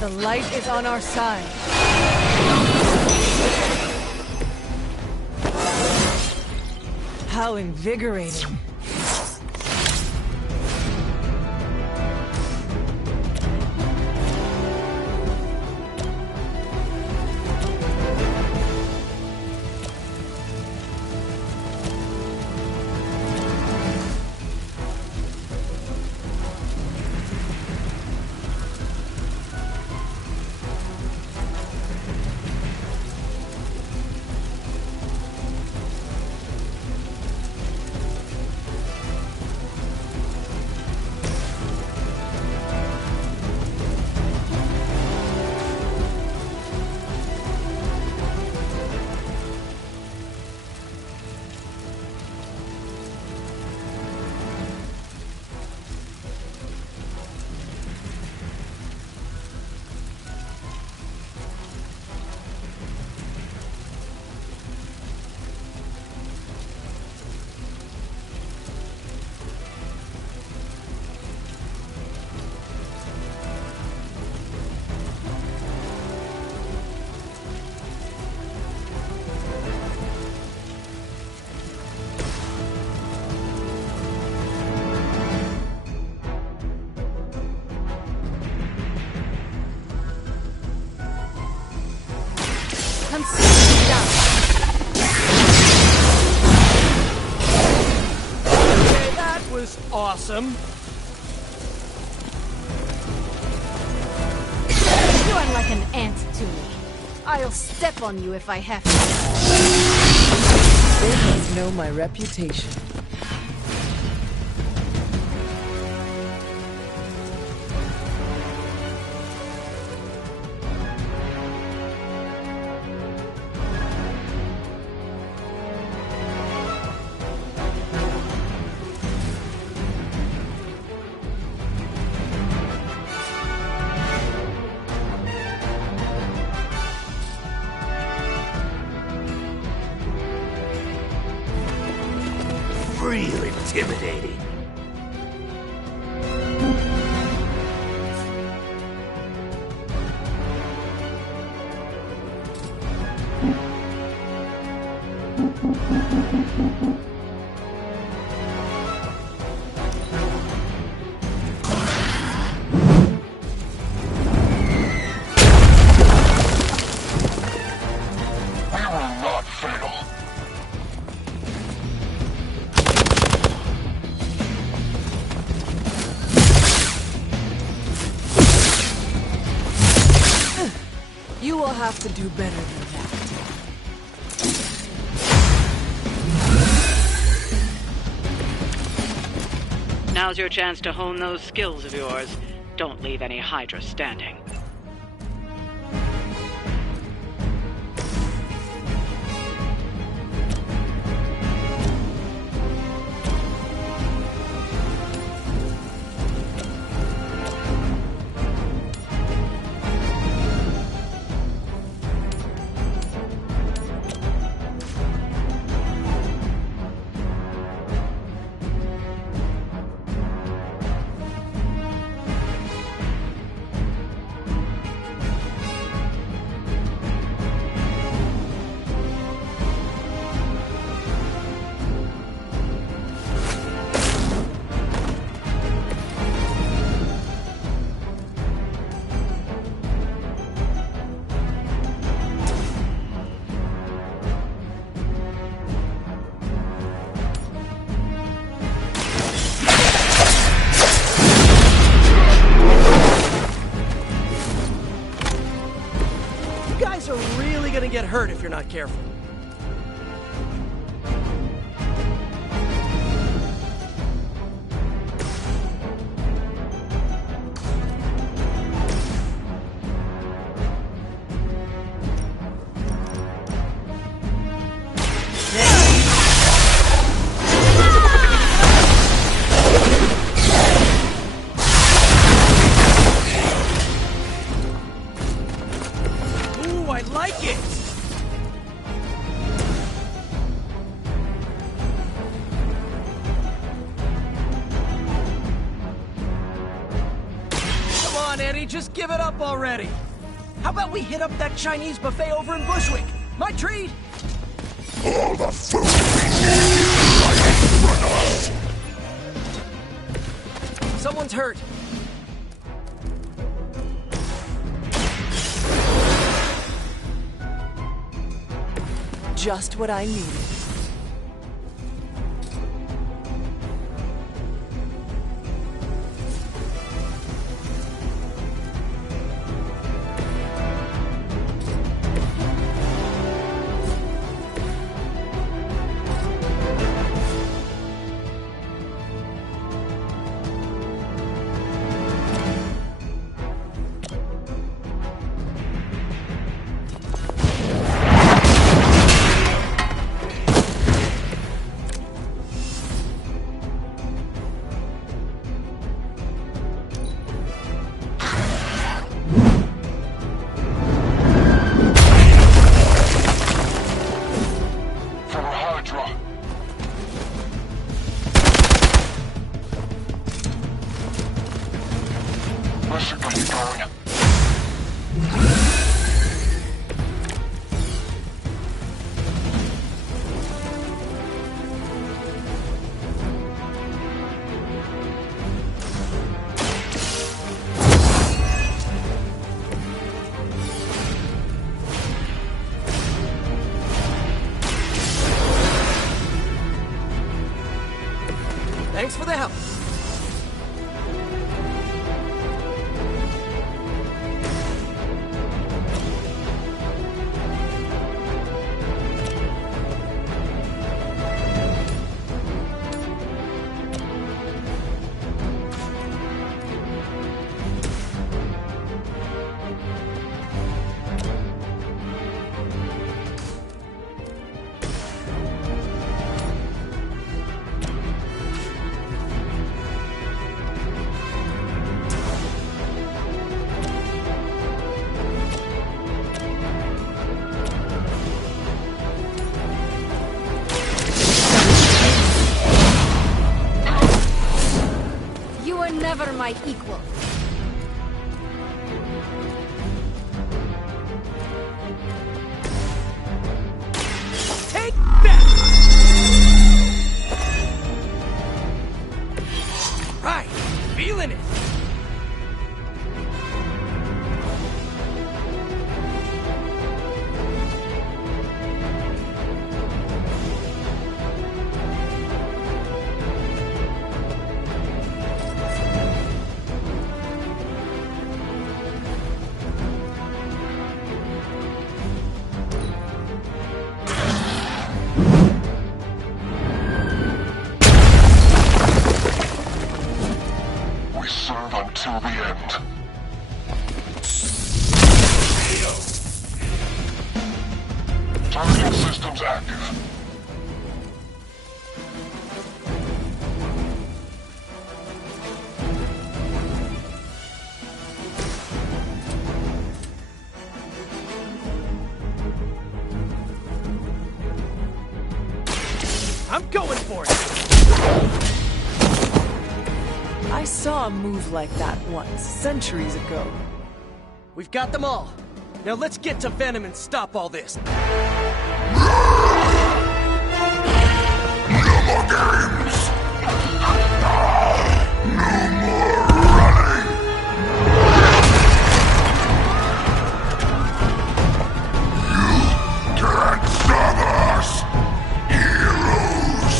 The light is on our side. How invigorating. awesome. You are like an ant to me. I'll step on you if I have to. They must know my reputation. Real intimidating. We will not fail. You will have to do better than that. Now's your chance to hone those skills of yours. Don't leave any Hydra standing. You guys are really gonna get hurt if you're not careful. Ooh, I like it! Come on, Eddie, just give it up already. How about we hit up that Chinese buffet over in Bushwick? My treat! All the food we need is right in front of us. Someone's hurt. Just what I needed. For Hydra. Listen, where you going? Thanks for the help. never my equal. Take that! Right, feeling it. We serve until the end. Target systems active. I'm going for it. I saw a move like that once, centuries ago. We've got them all. Now let's get to Venom and stop all this. No more games! No more running! You can't stop us! Heroes!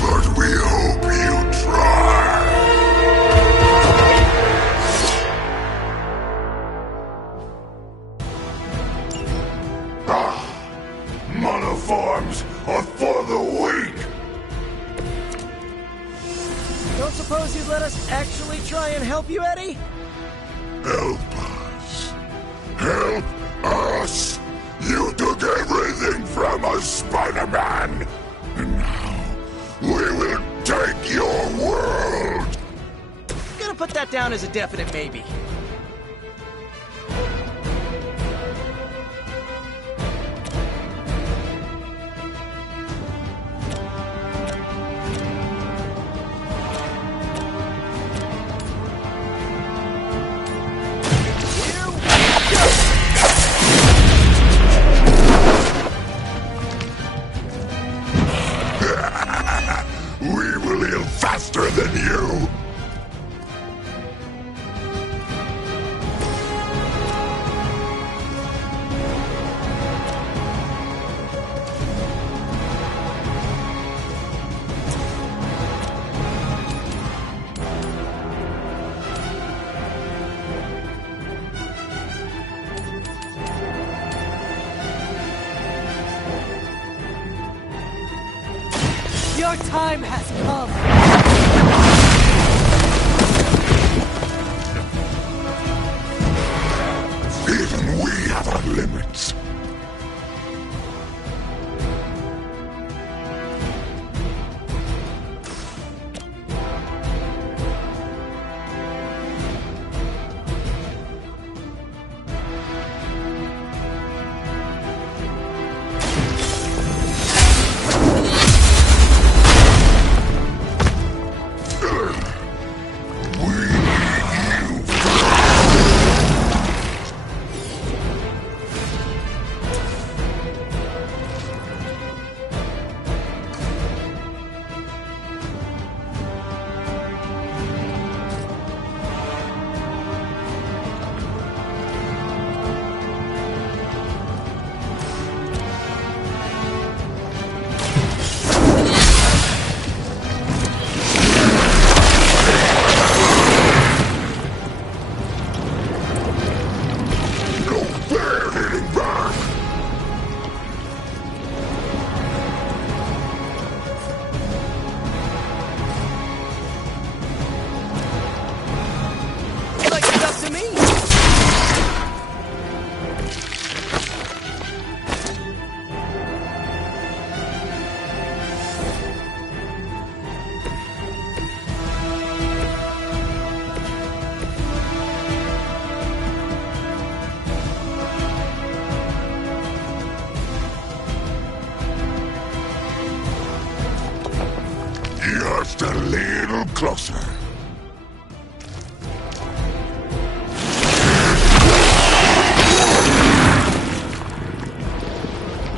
But we hope you try! Monoforms are for the weak! Don't suppose you'd let us actually try and help you, Eddie? Help us! Help us! You took everything from us, Spider-Man! And now, we will take your world! Gonna put that down as a definite maybe. We will heal faster than you! Your time has come! Even we have our limits. little closer.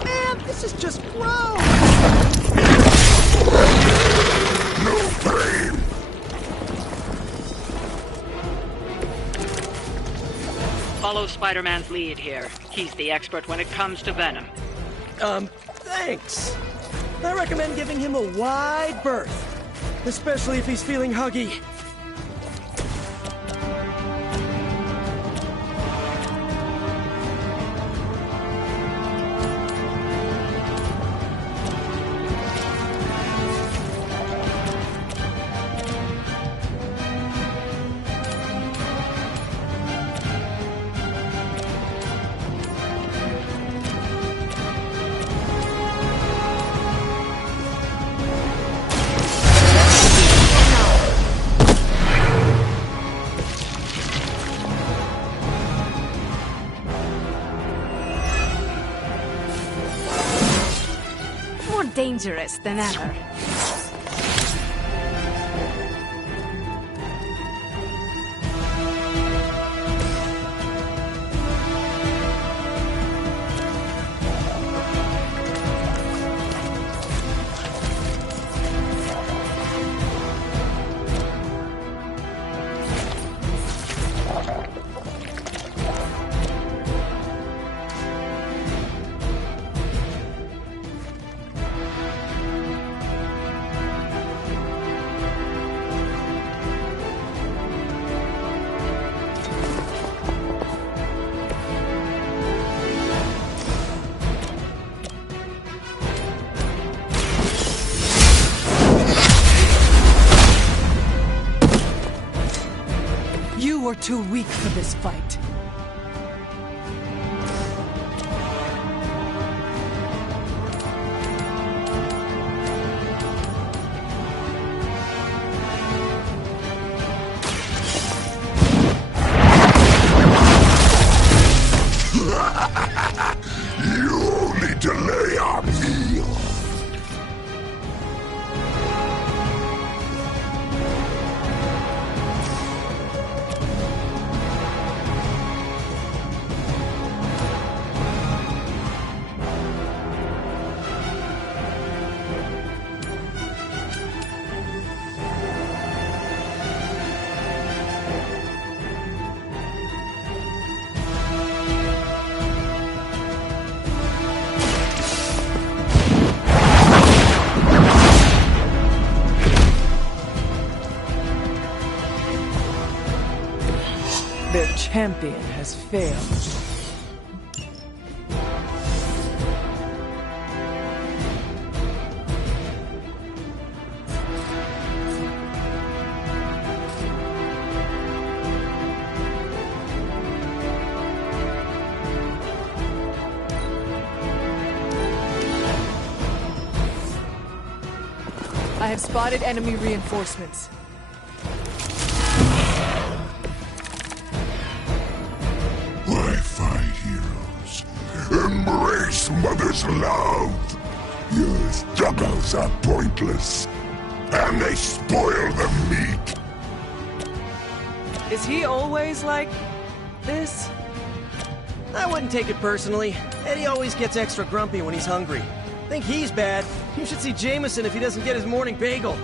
Man, this is just gross! No pain! Follow Spider-Man's lead here. He's the expert when it comes to Venom. Thanks. I recommend giving him a wide berth, especially if he's feeling huggy. Dangerous than ever. You are too weak for this fight. You only delay our meal. Their champion has failed. I have spotted enemy reinforcements. Fight heroes. Embrace mother's love. Your struggles are pointless. And they spoil the meat. Is he always like this? I wouldn't take it personally. Eddie always gets extra grumpy when he's hungry. Think he's bad. You should see Jameson if he doesn't get his morning bagel.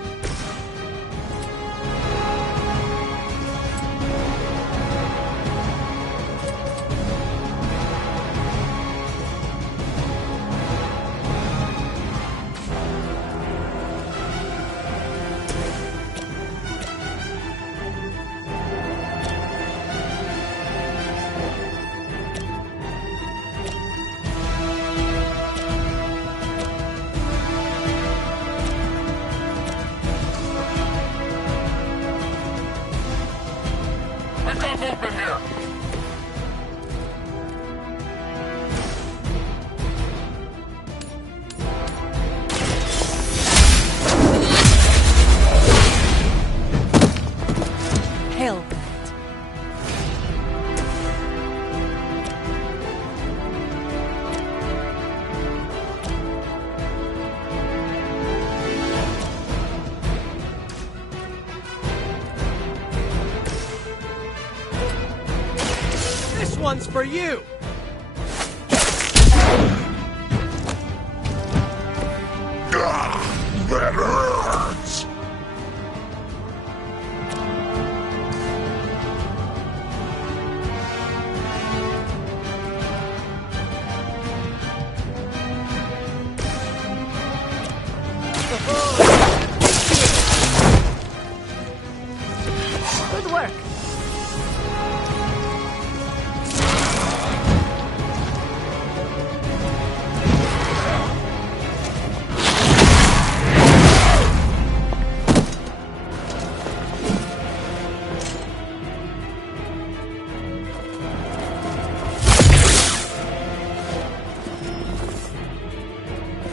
one's for you! That hurts! Good work.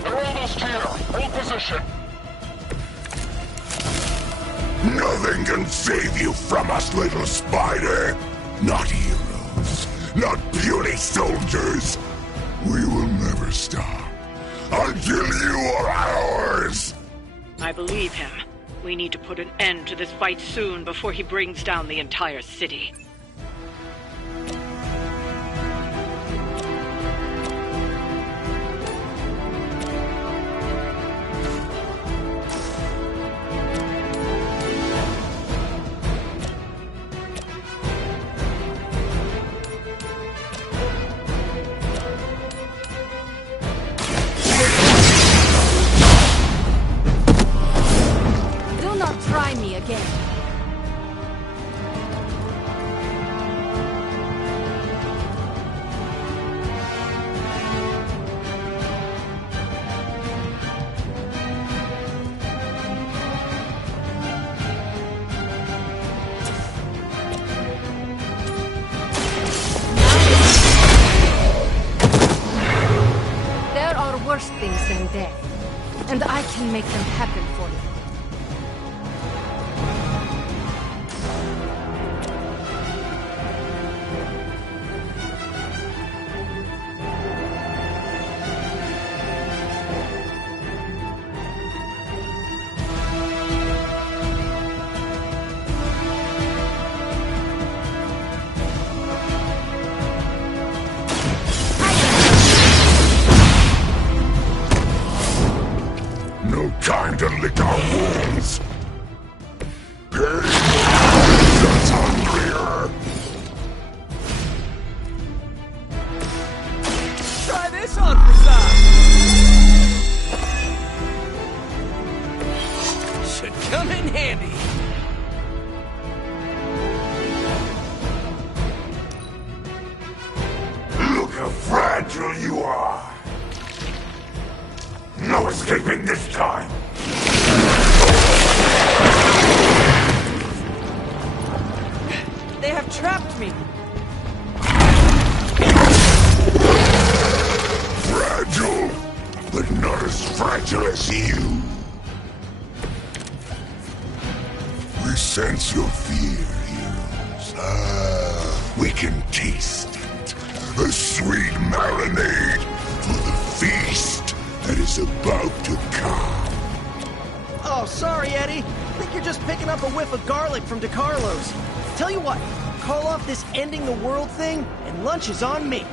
They're almost here! Hold position! Nothing can save you from us, little spider! Not heroes, not puny soldiers! We will never stop until you are ours! I believe him. We need to put an end to this fight soon before he brings down the entire city. Do not try me again. There are worse things than death, and I can make them happen for you. No time to lick our wounds! Pain makes us hungrier! Try this on for size! Should come in handy. Look how fragile you are! No escaping this time! They have trapped me! Fragile, but not as fragile as you. We sense your fear, heroes. Ah, we can taste it. A sweet marinade for the feast that is about to come. Oh, sorry, Eddie. I think you're just picking up a whiff of garlic from DeCarlo's. Tell you what, call off this ending the world thing, and lunch is on me.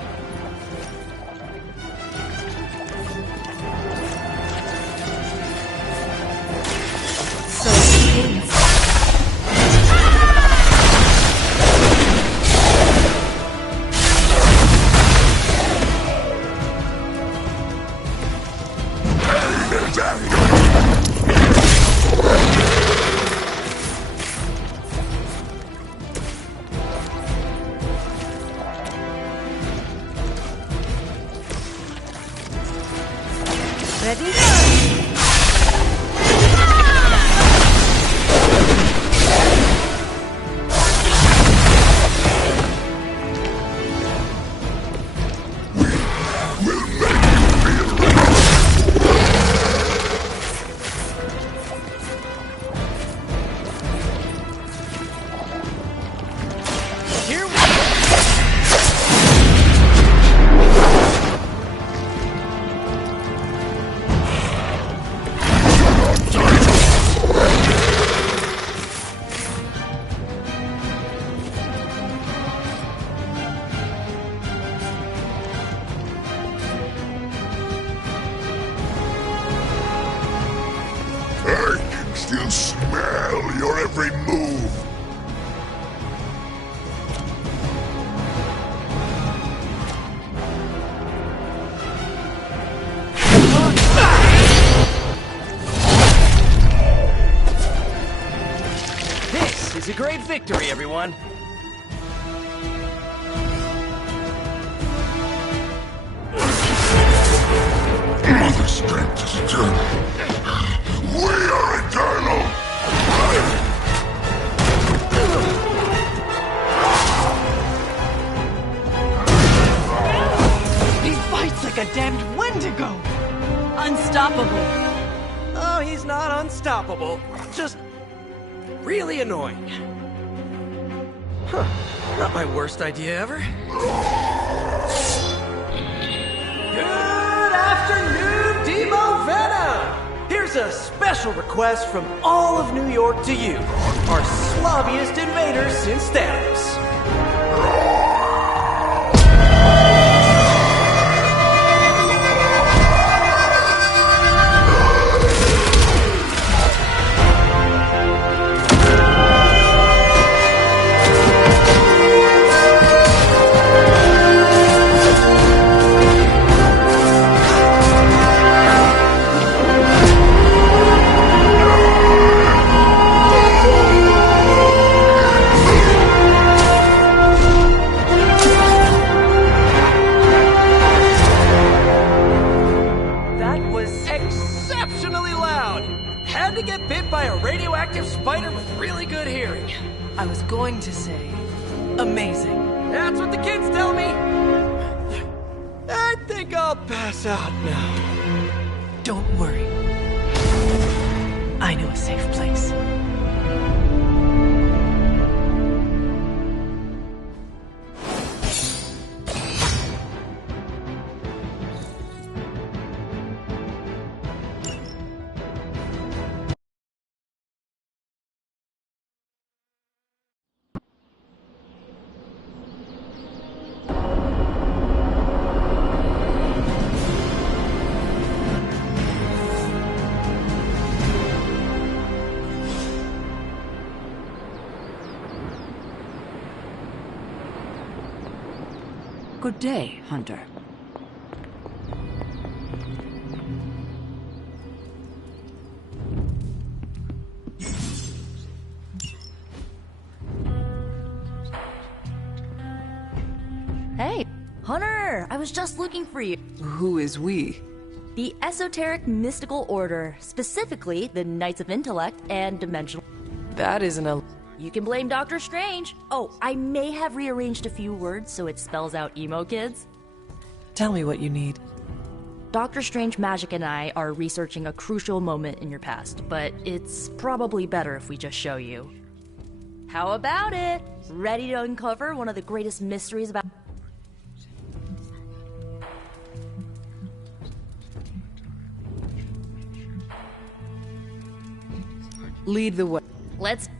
Ready? Here we go. your every move. This is a great victory, everyone. Mother strength is eternal. We are eternal! He fights like a damned Wendigo! Unstoppable. Oh, he's not unstoppable. Just really annoying. Huh. Not my worst idea ever. Good afternoon, Deadpool and Venom! Here's a special request from all of New York to you, our slobbiest invaders since Thanos. Had to get bit by a radioactive spider with really good hearing. I was going to say, amazing. That's what the kids tell me. I think I'll pass out now. Don't worry. I know a safe place. Good day, Hunter. Hey, Hunter! I was just looking for you. Who is we? The Esoteric Mystical Order, specifically the Knights of Intellect and Dimensional... That isn't a... You can blame Doctor Strange. Oh, I may have rearranged a few words so it spells out emo kids. Tell me what you need. Doctor Strange Magic and I are researching a crucial moment in your past, but it's probably better if we just show you. How about it? Ready to uncover one of the greatest mysteries about... Lead the way. Let's...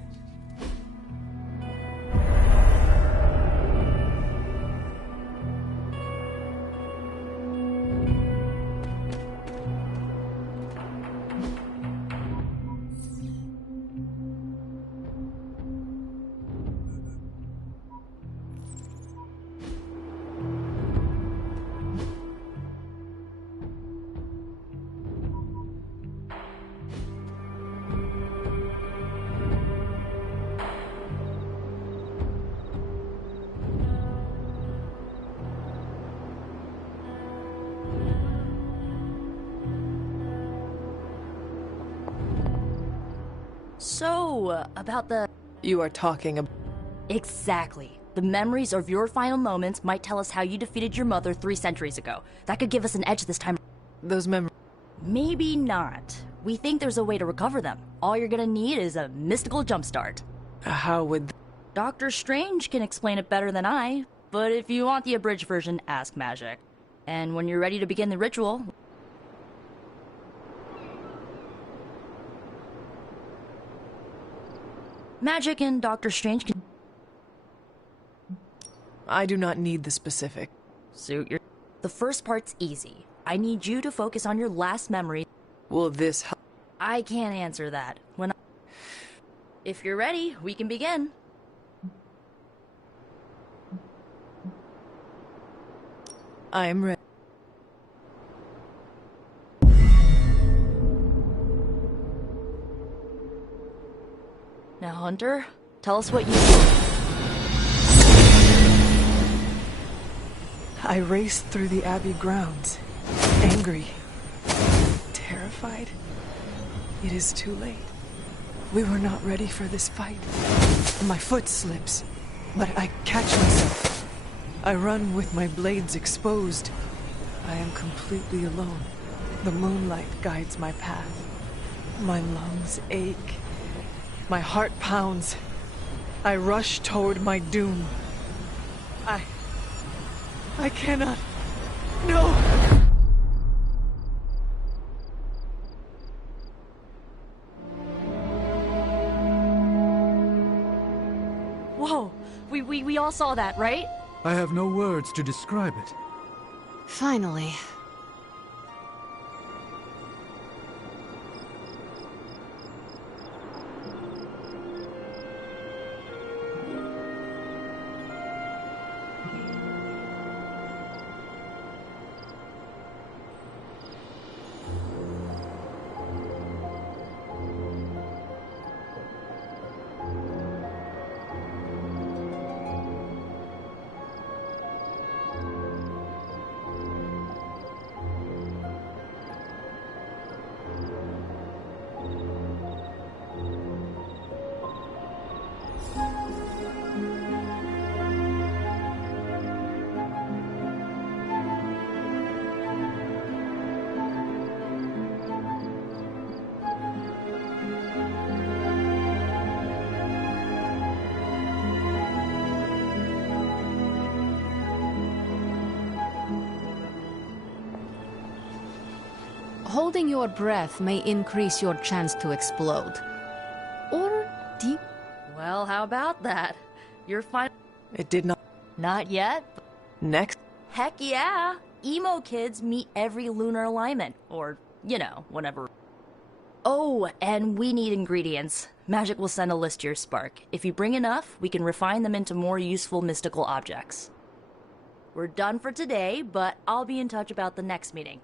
So, about the... You are talking about... Exactly. The memories of your final moments might tell us how you defeated your mother 3 centuries ago. That could give us an edge this time. Those memories... Maybe not. We think there's a way to recover them. All you're gonna need is a mystical jumpstart. How would... Doctor Strange can explain it better than I, but if you want the abridged version, ask Magic. And when you're ready to begin the ritual... Magic and Doctor Strange can... I do not need the specific. Suit your... The first part's easy. I need you to focus on your last memory. Will this help? I can't answer that. If you're ready, we can begin. I'm ready. Now, Hunter, tell us what you... I raced through the Abbey grounds, angry, terrified. It is too late. We were not ready for this fight. My foot slips, but I catch myself. I run with my blades exposed. I am completely alone. The moonlight guides my path. My lungs ache. My heart pounds. I rush toward my doom. I cannot. No! Whoa! We all saw that, right? I have no words to describe it. Finally. Holding your breath may increase your chance to explode. Or deep... Well, how about that? You're fine. It did not. Not yet. Next. Heck yeah! Emo kids meet every lunar alignment. Or, you know, whatever. Oh, and we need ingredients. Magic will send a list to your spark. If you bring enough, we can refine them into more useful mystical objects. We're done for today, but I'll be in touch about the next meeting.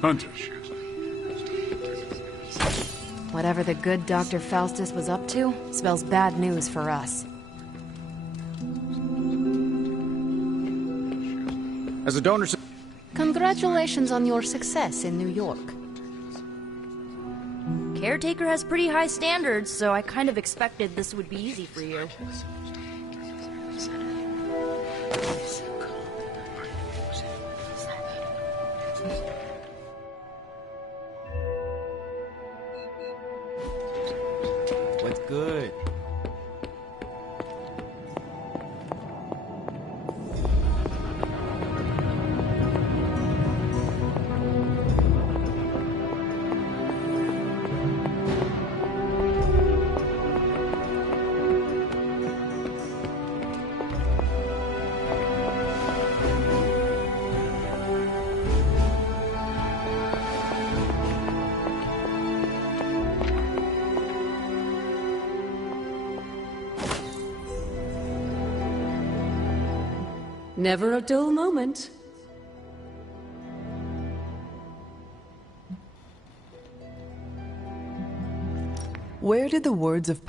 Hunter. Whatever the good Dr. Faustus was up to spells bad news for us. As a donor... Congratulations on your success in New York. Caretaker has pretty high standards, so I kind of expected this would be easy for you. What's good? Never a dull moment. Where did the words of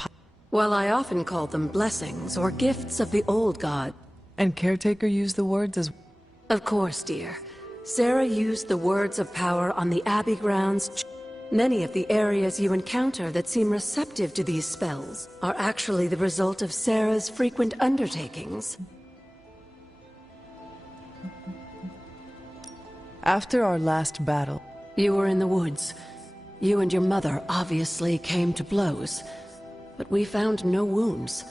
Well, I often call them blessings or gifts of the old god. And Caretaker used the words as... Of course, dear. Sarah used the words of power on the Abbey grounds. Many of the areas you encounter that seem receptive to these spells are actually the result of Sarah's frequent undertakings. After our last battle... You were in the woods. You and your mother obviously came to blows. But we found no wounds.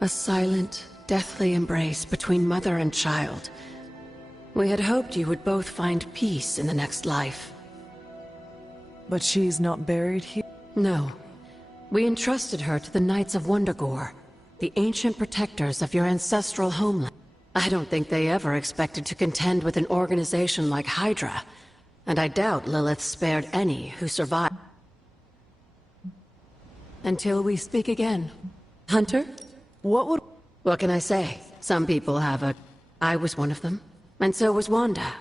A silent, deathly embrace between mother and child. We had hoped you would both find peace in the next life. But she's not buried here? No. We entrusted her to the Knights of Wondergore, the ancient protectors of your ancestral homeland. I don't think they ever expected to contend with an organization like Hydra, and I doubt Lilith spared any who survived. Until we speak again. Hunter? What can I say? Some people have a... I was one of them. And so was Wanda.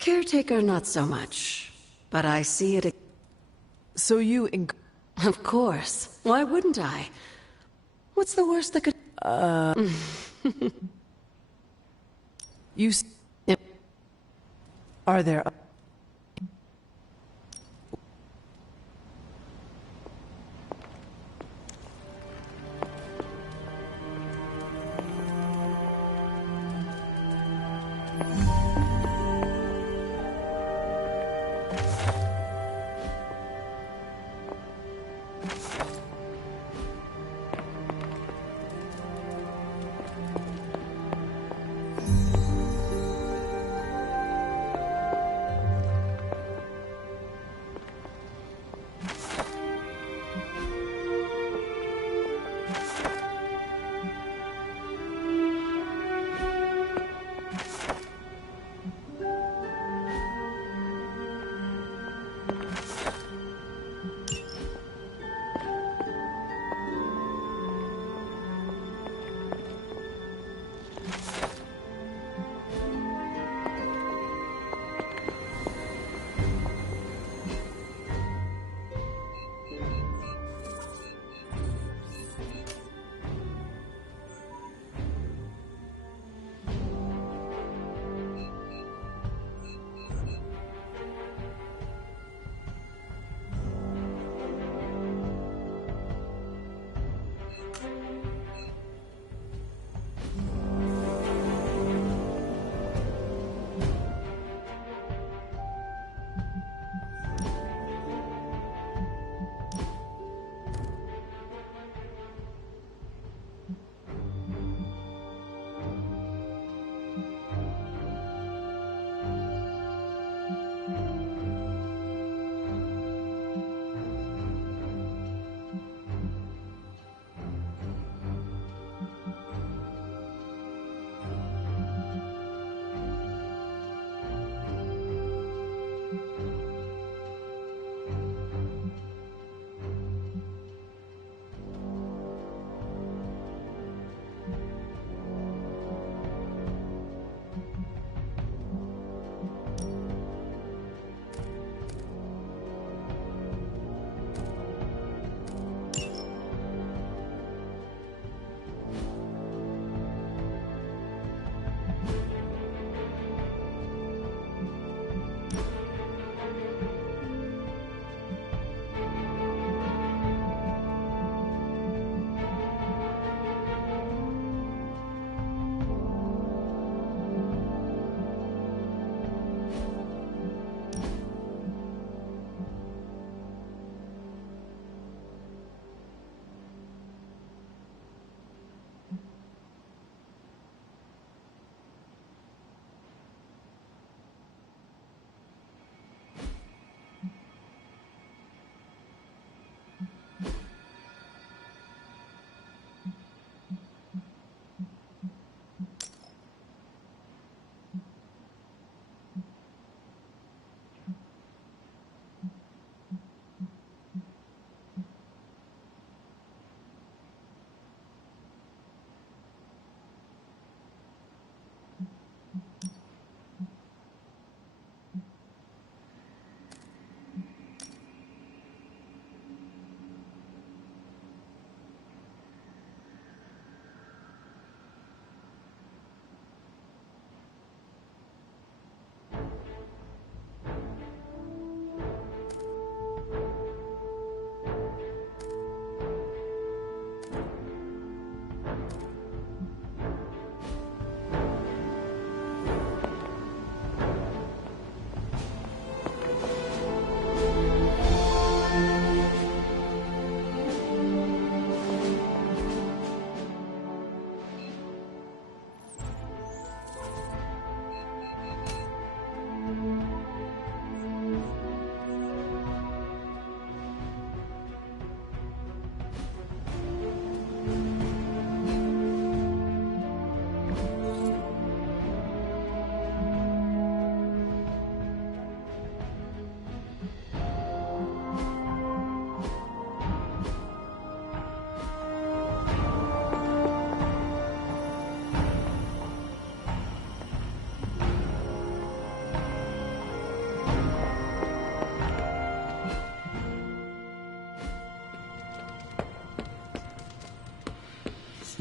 Caretaker, not so much. But I see it... So you... Of course. Why wouldn't I? What's the worst that could... You... Yep. Are there...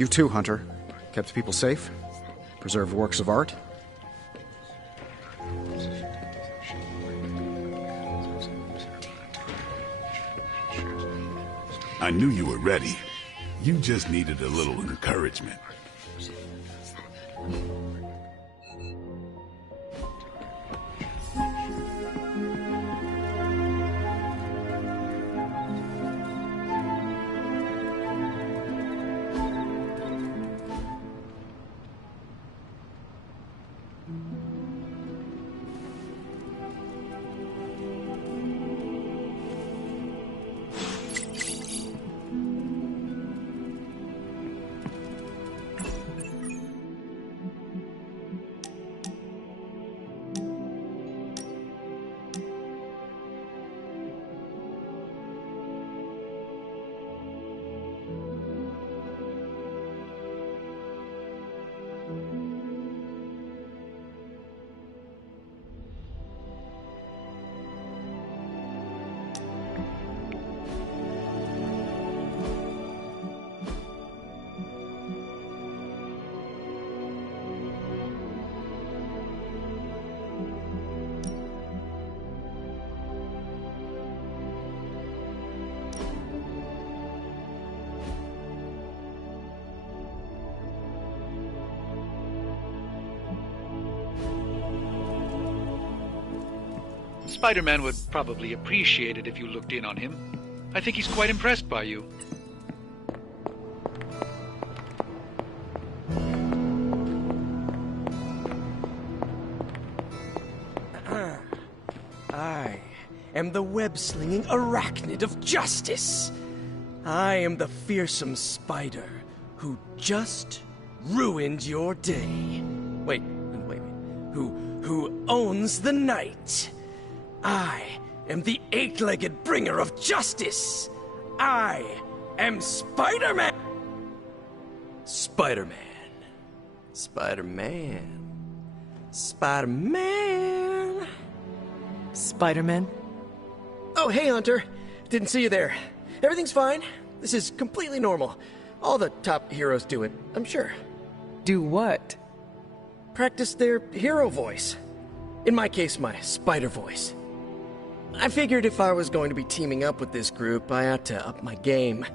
You too, Hunter. Kept people safe, preserved works of art. I knew you were ready. You just needed a little encouragement. Spider-Man would probably appreciate it if you looked in on him. I think he's quite impressed by you. I am the web-slinging arachnid of justice. I am the fearsome spider who just ruined your day. Wait. Who owns the night? I am the eight-legged bringer of justice. I am Spider-Man. Spider-Man. Spider-Man. Spider-Man. Spider-Man? Oh, hey, Hunter. Didn't see you there. Everything's fine. This is completely normal. All the top heroes do it, I'm sure. Do what? Practice their hero voice. In my case, my spider voice. I figured if I was going to be teaming up with this group, I ought to up my game.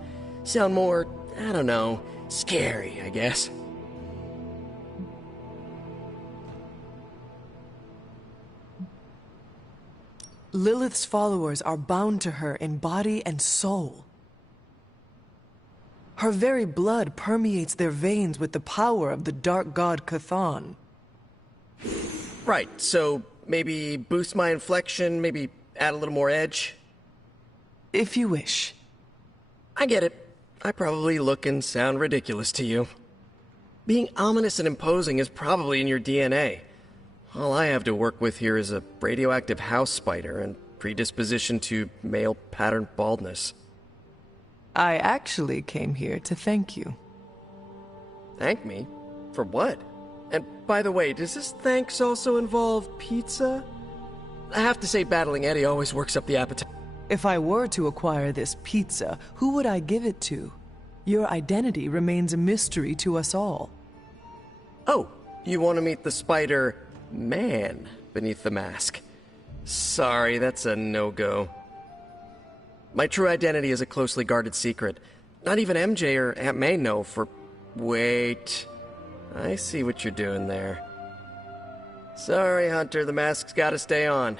Sound more, I don't know, scary, I guess. Lilith's followers are bound to her in body and soul. Her very blood permeates their veins with the power of the dark god Chthon. Right, so maybe boost my inflection, maybe add a little more edge? If you wish. I get it. I probably look and sound ridiculous to you. Being ominous and imposing is probably in your DNA. All I have to work with here is a radioactive house spider and predisposition to male pattern baldness. I actually came here to thank you. Thank me? For what? And by the way, does this thanks also involve pizza? I have to say battling Eddie always works up the appetite. If I were to acquire this pizza, who would I give it to? Your identity remains a mystery to us all. Oh, you want to meet the Spider-Man beneath the mask? Sorry, that's a no-go. My true identity is a closely guarded secret. Not even MJ or Aunt May know for... Wait... I see what you're doing there. Sorry, Hunter, the mask's gotta stay on.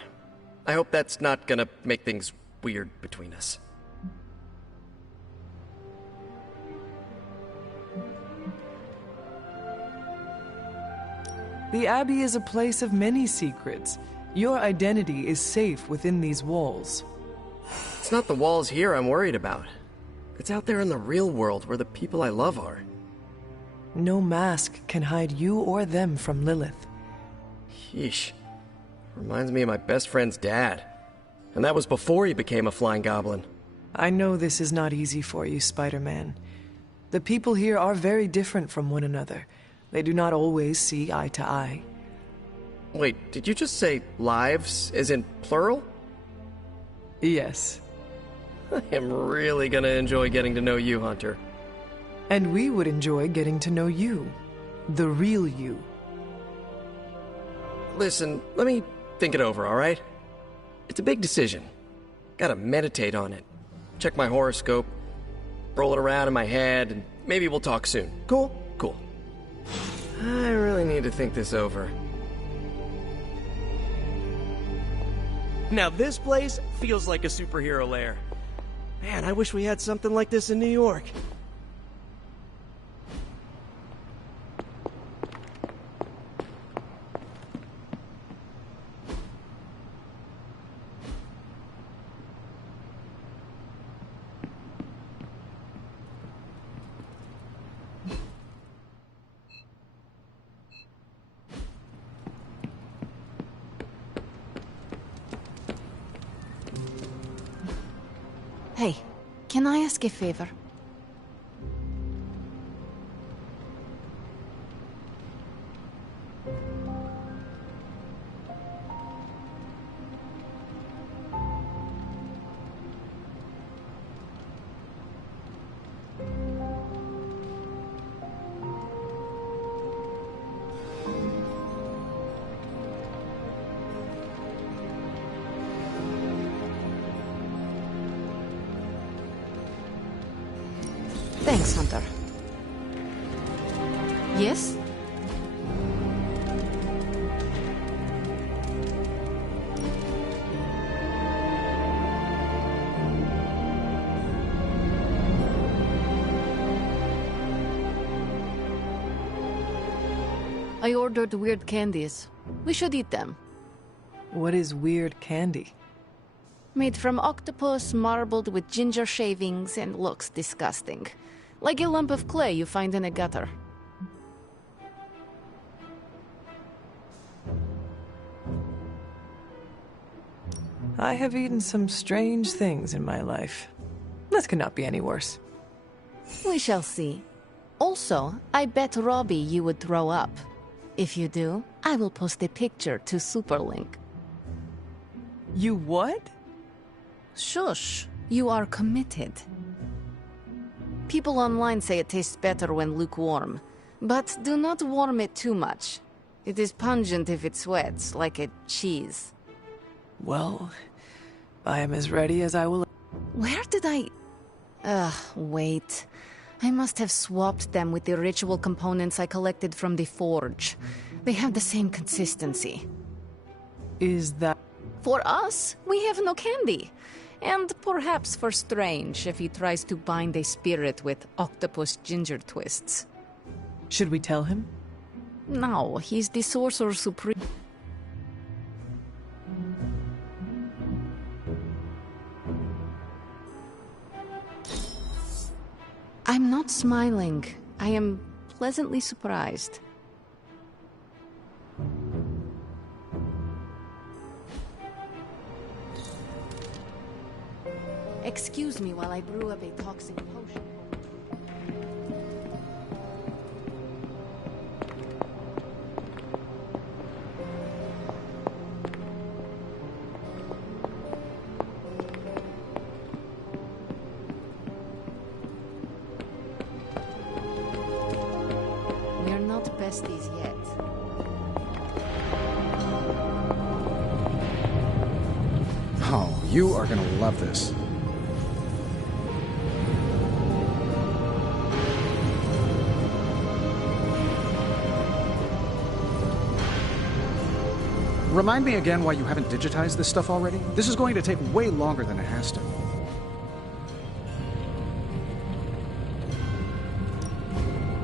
I hope that's not gonna make things weird between us. The Abbey is a place of many secrets. Your identity is safe within these walls. It's not the walls here I'm worried about. It's out there in the real world where the people I love are. No mask can hide you or them from Lilith. Yeesh. Reminds me of my best friend's dad. And that was before he became a flying goblin. I know this is not easy for you, Spider-Man. The people here are very different from one another. They do not always see eye to eye. Wait, did you just say lives, as in plural? Yes. I am really gonna enjoy getting to know you, Hunter. And we would enjoy getting to know you. The real you. Listen, let me think it over, alright? It's a big decision. Gotta meditate on it. Check my horoscope, roll it around in my head, and maybe we'll talk soon. Cool? Cool. I really need to think this over. Now this place feels like a superhero lair. Man, I wish we had something like this in New York. Hey, can I ask a favor? Thanks, Hunter. Yes? I ordered weird candies. We should eat them. What is weird candy? Made from octopus, marbled with ginger shavings, and looks disgusting. Like a lump of clay you find in a gutter. I have eaten some strange things in my life. This cannot be any worse. We shall see. Also, I bet Robbie you would throw up. If you do, I will post a picture to Superlink. You what? Shush. You are committed. People online say it tastes better when lukewarm, but do not warm it too much. It is pungent if it sweats, like a cheese. Well, I am as ready as I will. Where did I... wait. I must have swapped them with the ritual components I collected from the forge. They have the same consistency. Is that... For us, we have no candy. And perhaps for Strange if he tries to bind a spirit with octopus ginger twists. Should we tell him? No, he's the Sorcerer Supreme. I'm not smiling. I am pleasantly surprised. Excuse me while I brew up a toxic potion. We're not besties yet. Oh, you are gonna love this. Remind me again why you haven't digitized this stuff already? This is going to take way longer than it has to.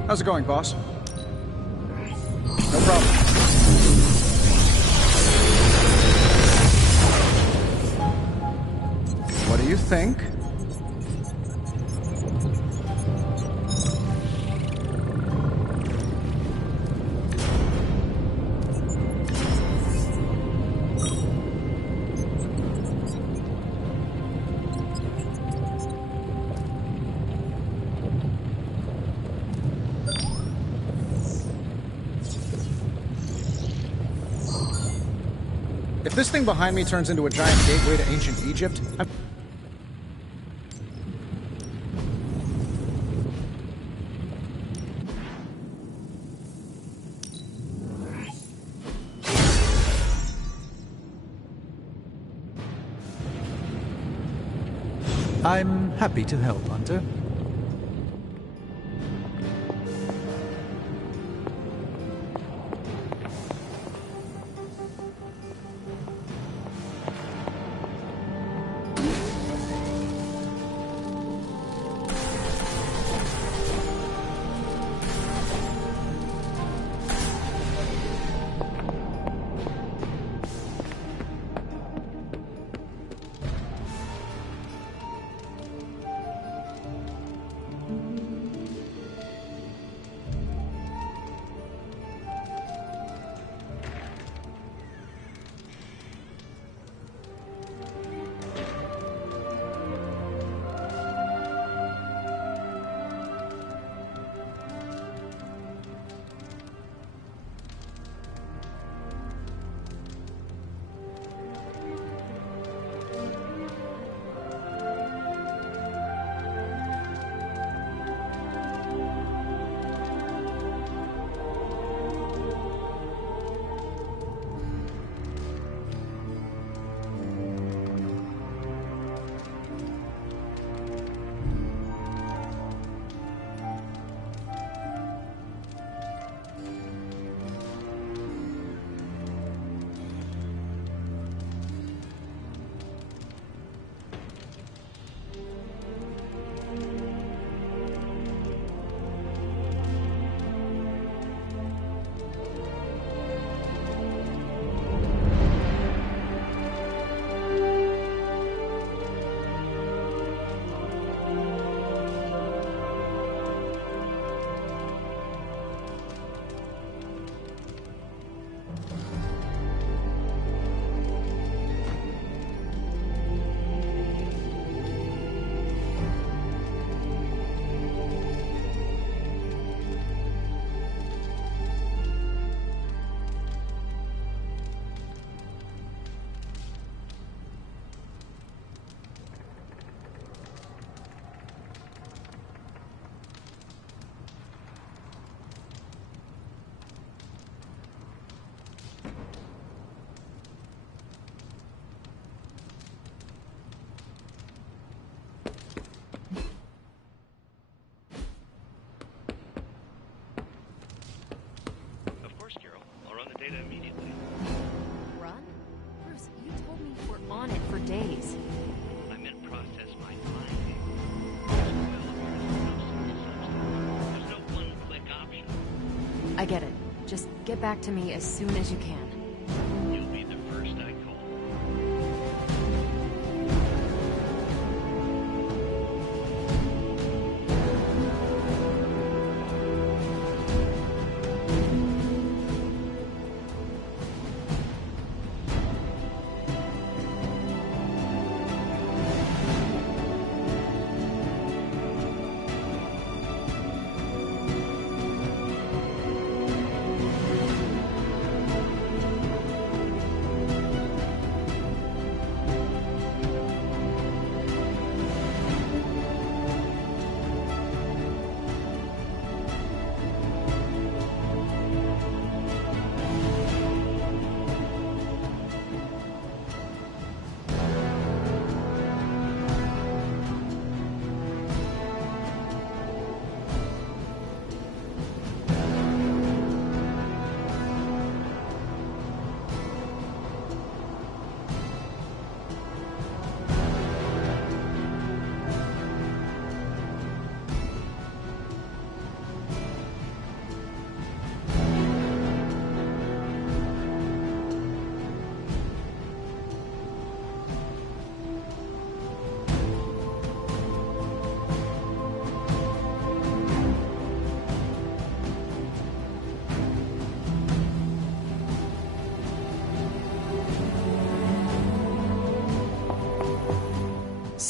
How's it going, boss? No problem. What do you think? If this thing behind me turns into a giant gateway to ancient Egypt, I'm... I'm happy to help, Hunter. days. I meant process my findings. There's no one-click option. I get it. Just get back to me as soon as you can. You'll be the first I call.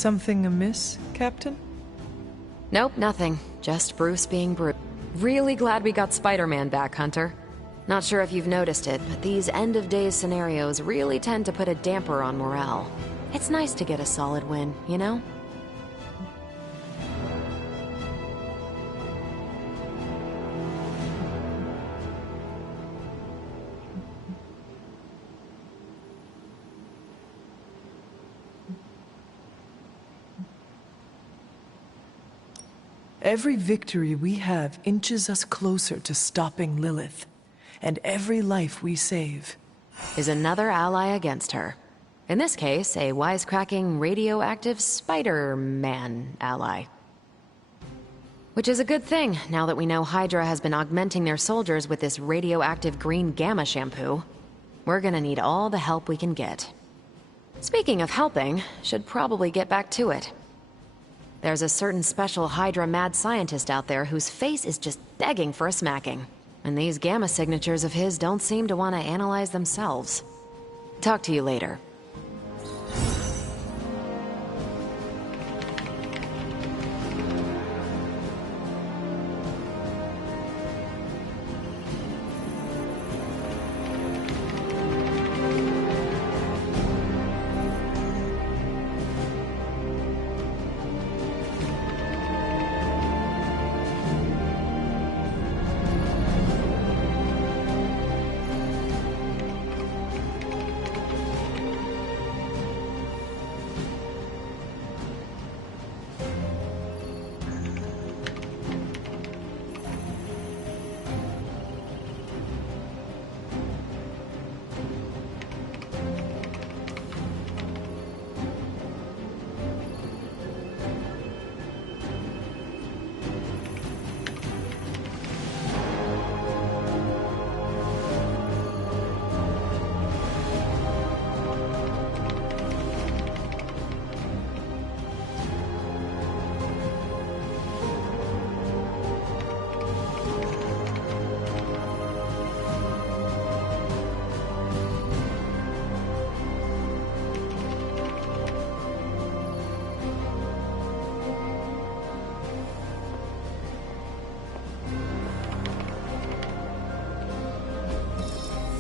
Something amiss, Captain? Nope, nothing. Just Bruce being Bruce. Really glad we got Spider-Man back, Hunter. Not sure if you've noticed it, but these end-of-days scenarios really tend to put a damper on morale. It's nice to get a solid win, you know? Every victory we have inches us closer to stopping Lilith. And every life we save is another ally against her. In this case, a wisecracking, radioactive Spider-Man ally. Which is a good thing, now that we know Hydra has been augmenting their soldiers with this radioactive green gamma shampoo. We're gonna need all the help we can get. Speaking of helping, should probably get back to it. There's a certain special Hydra mad scientist out there whose face is just begging for a smacking. And these gamma signatures of his don't seem to want to analyze themselves. Talk to you later.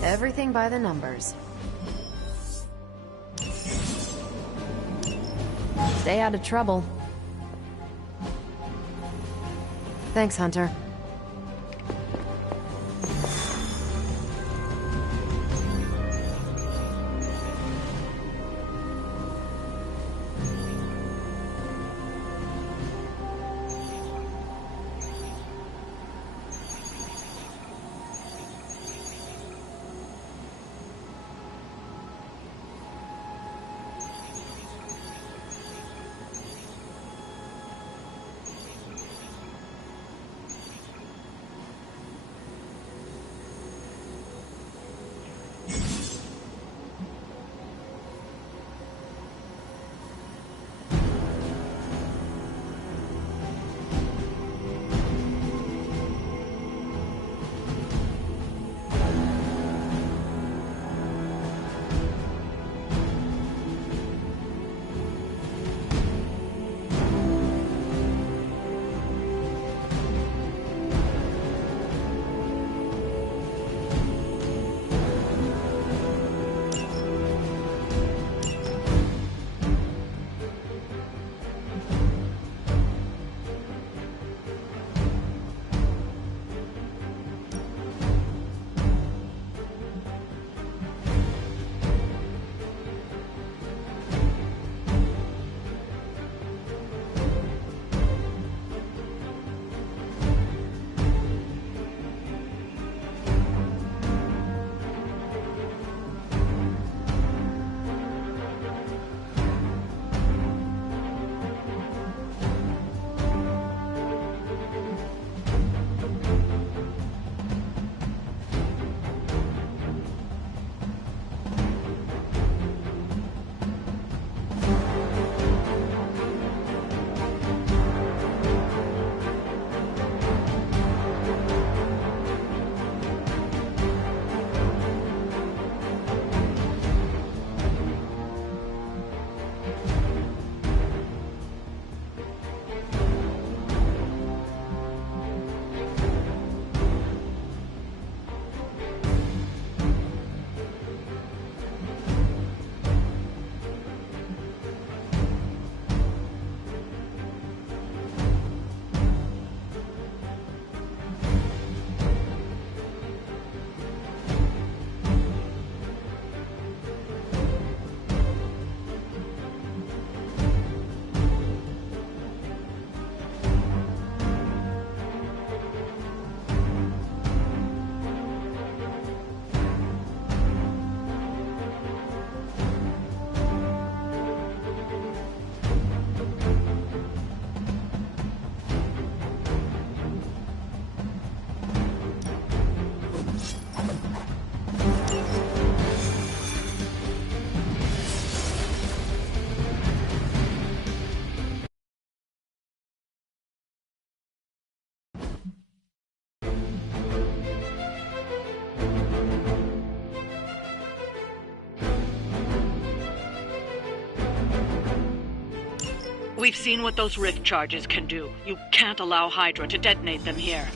Everything by the numbers. Stay out of trouble. Thanks, Hunter. We've seen what those rift charges can do. You can't allow Hydra to detonate them here.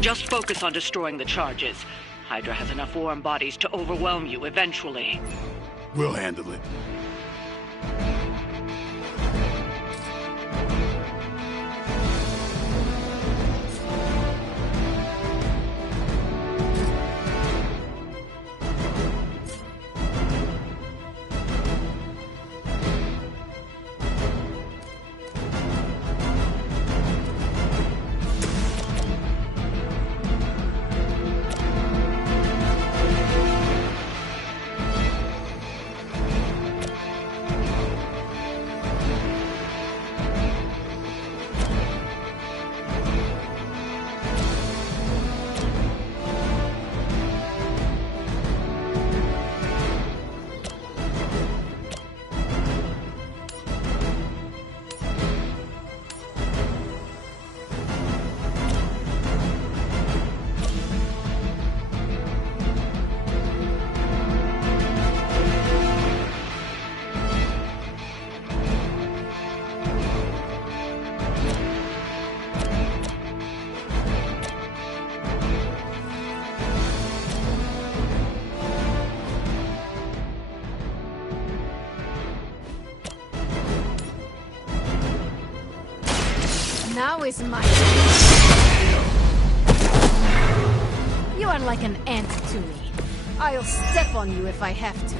Just focus on destroying the charges. Hydra has enough warm bodies to overwhelm you eventually. We'll handle it. Now is my You are like an ant to me. I'll step on you if I have to.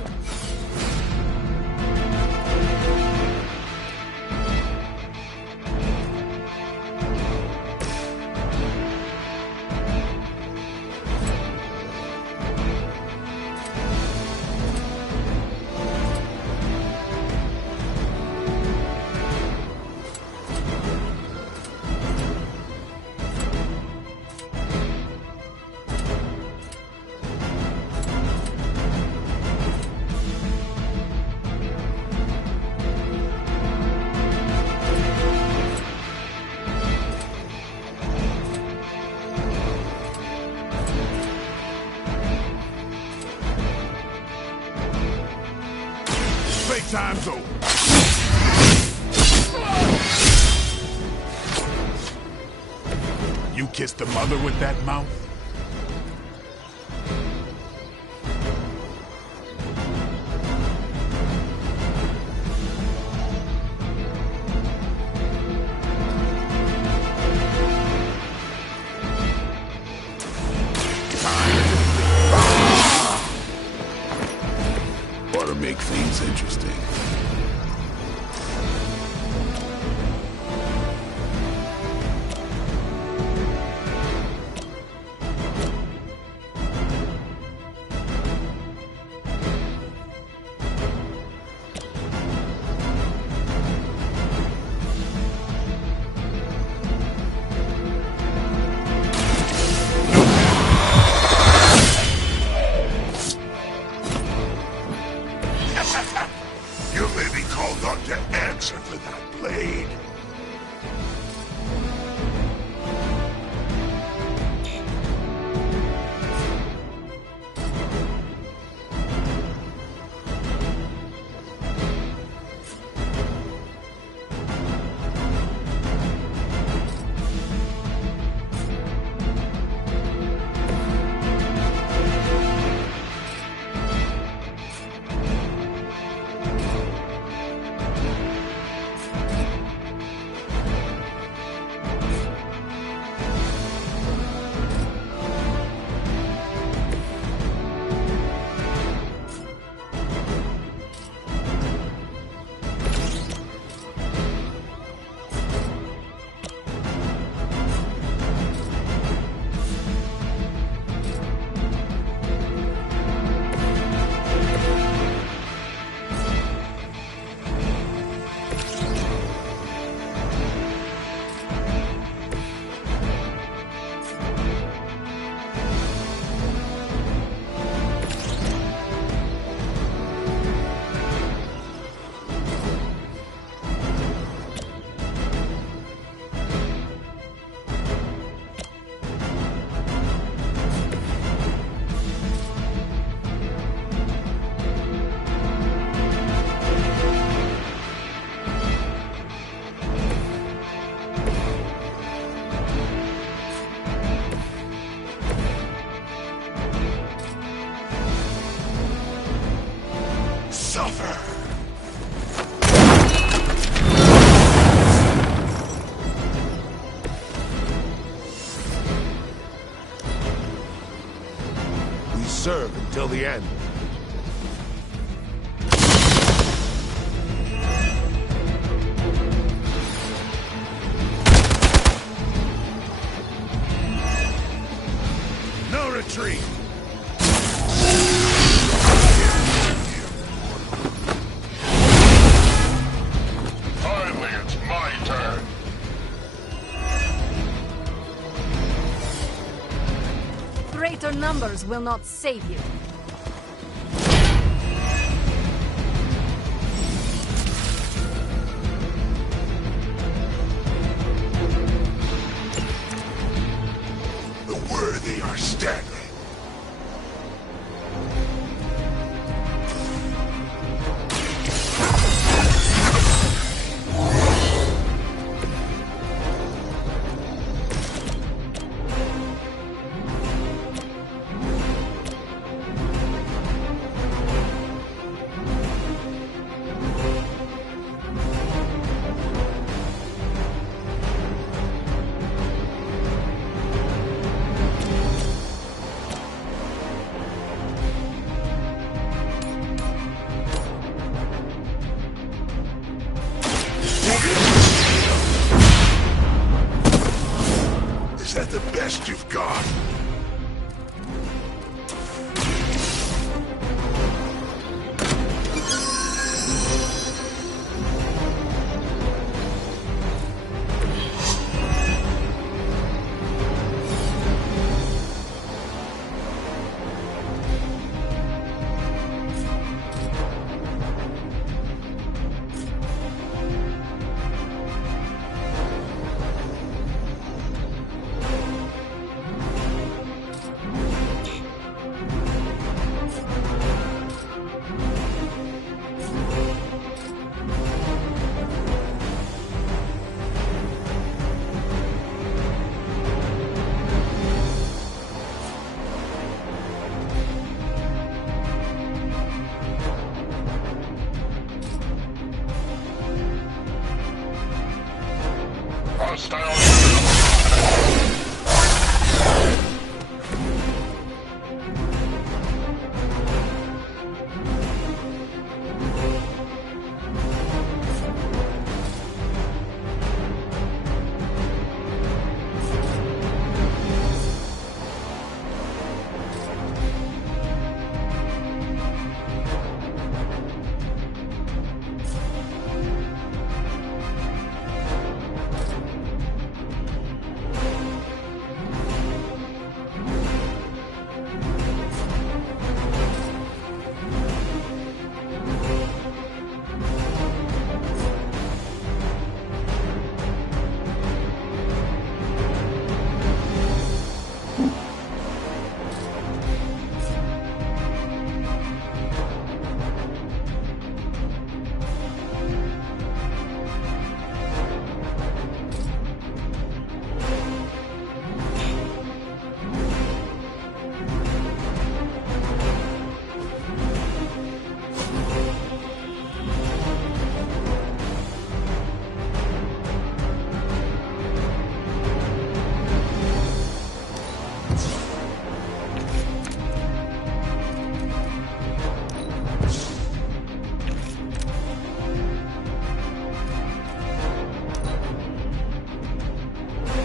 Time's over. You kissed the mother with that mouth? Ought to make things interesting. You may be called on to answer for that blade. serve until the end. No retreat! Finally, it's my turn. Greater numbers will not save you. The worthy are standing. Is that the best you've got?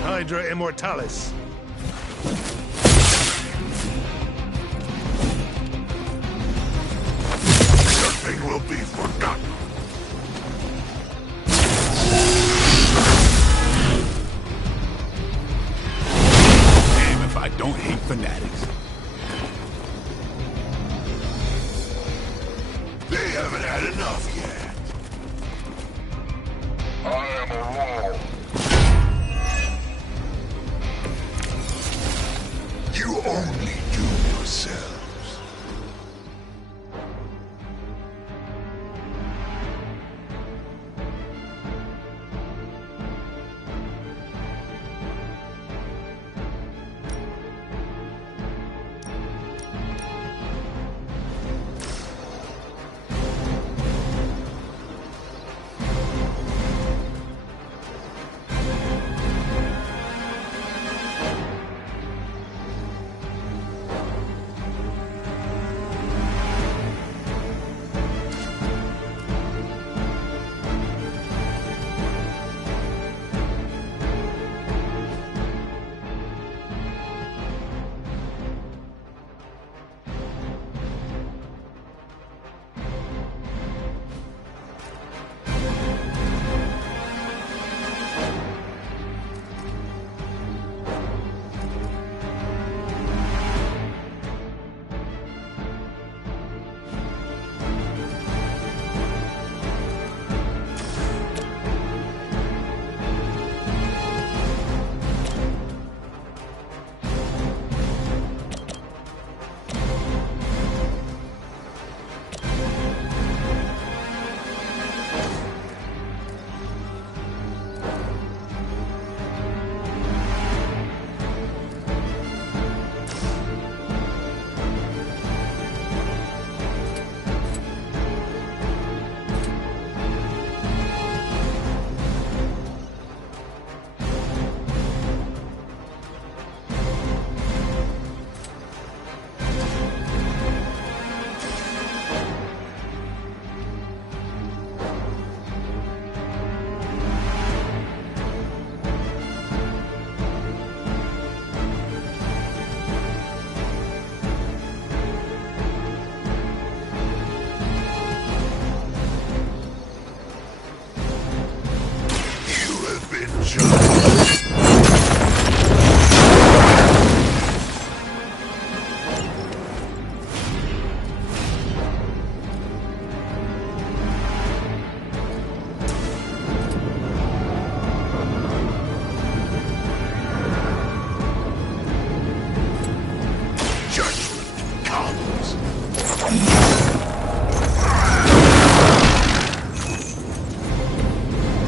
Hydra Immortalis. Nothing will be forgotten. Damn if I don't hate fanatics. They haven't had enough yet. I am a wall. You only doom yourselves.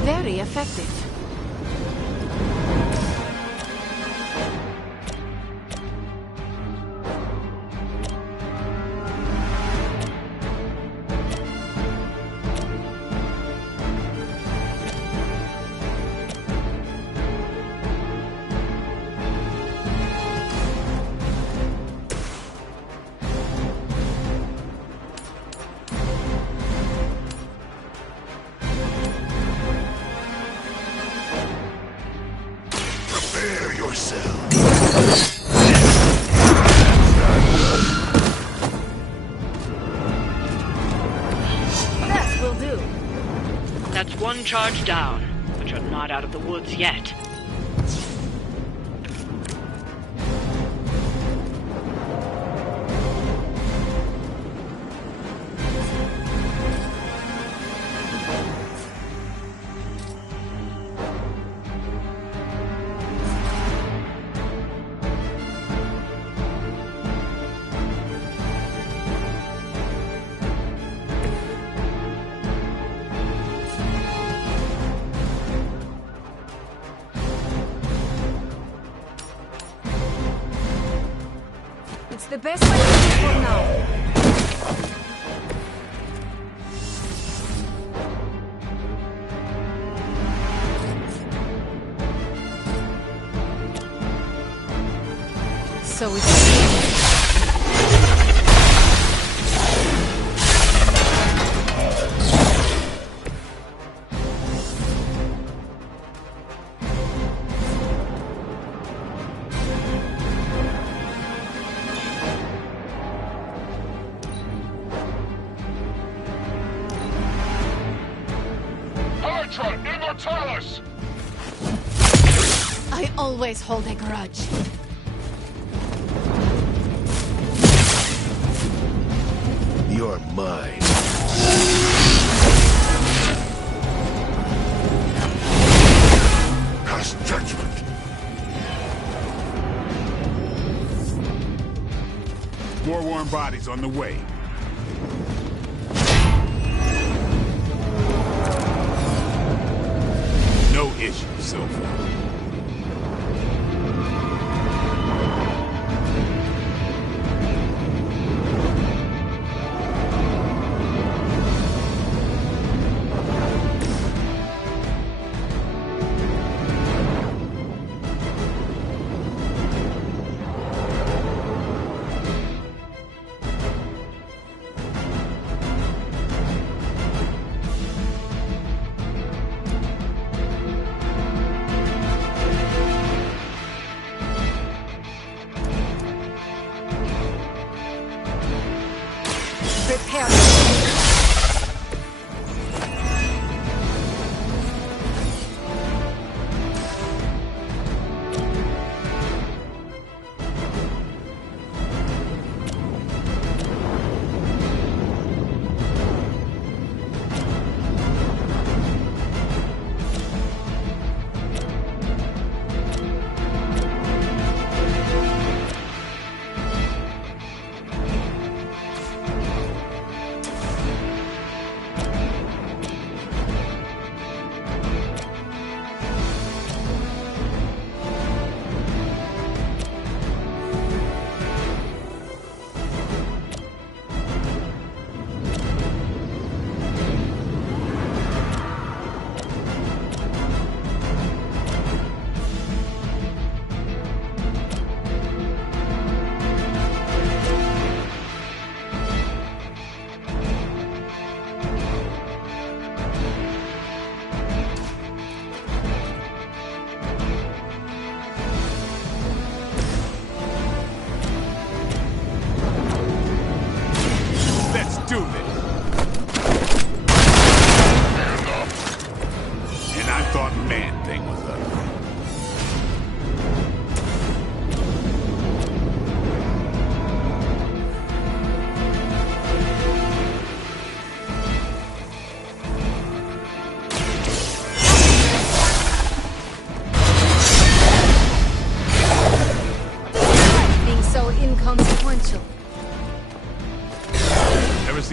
Very effective. Prepare yourself. That will do. That's one charge down, but you're not out of the woods yet. It's the best I can do for now. So it's... Immortalis! I always hold a grudge. You're mine. Pass judgment. More warm bodies on the way. No issue so far.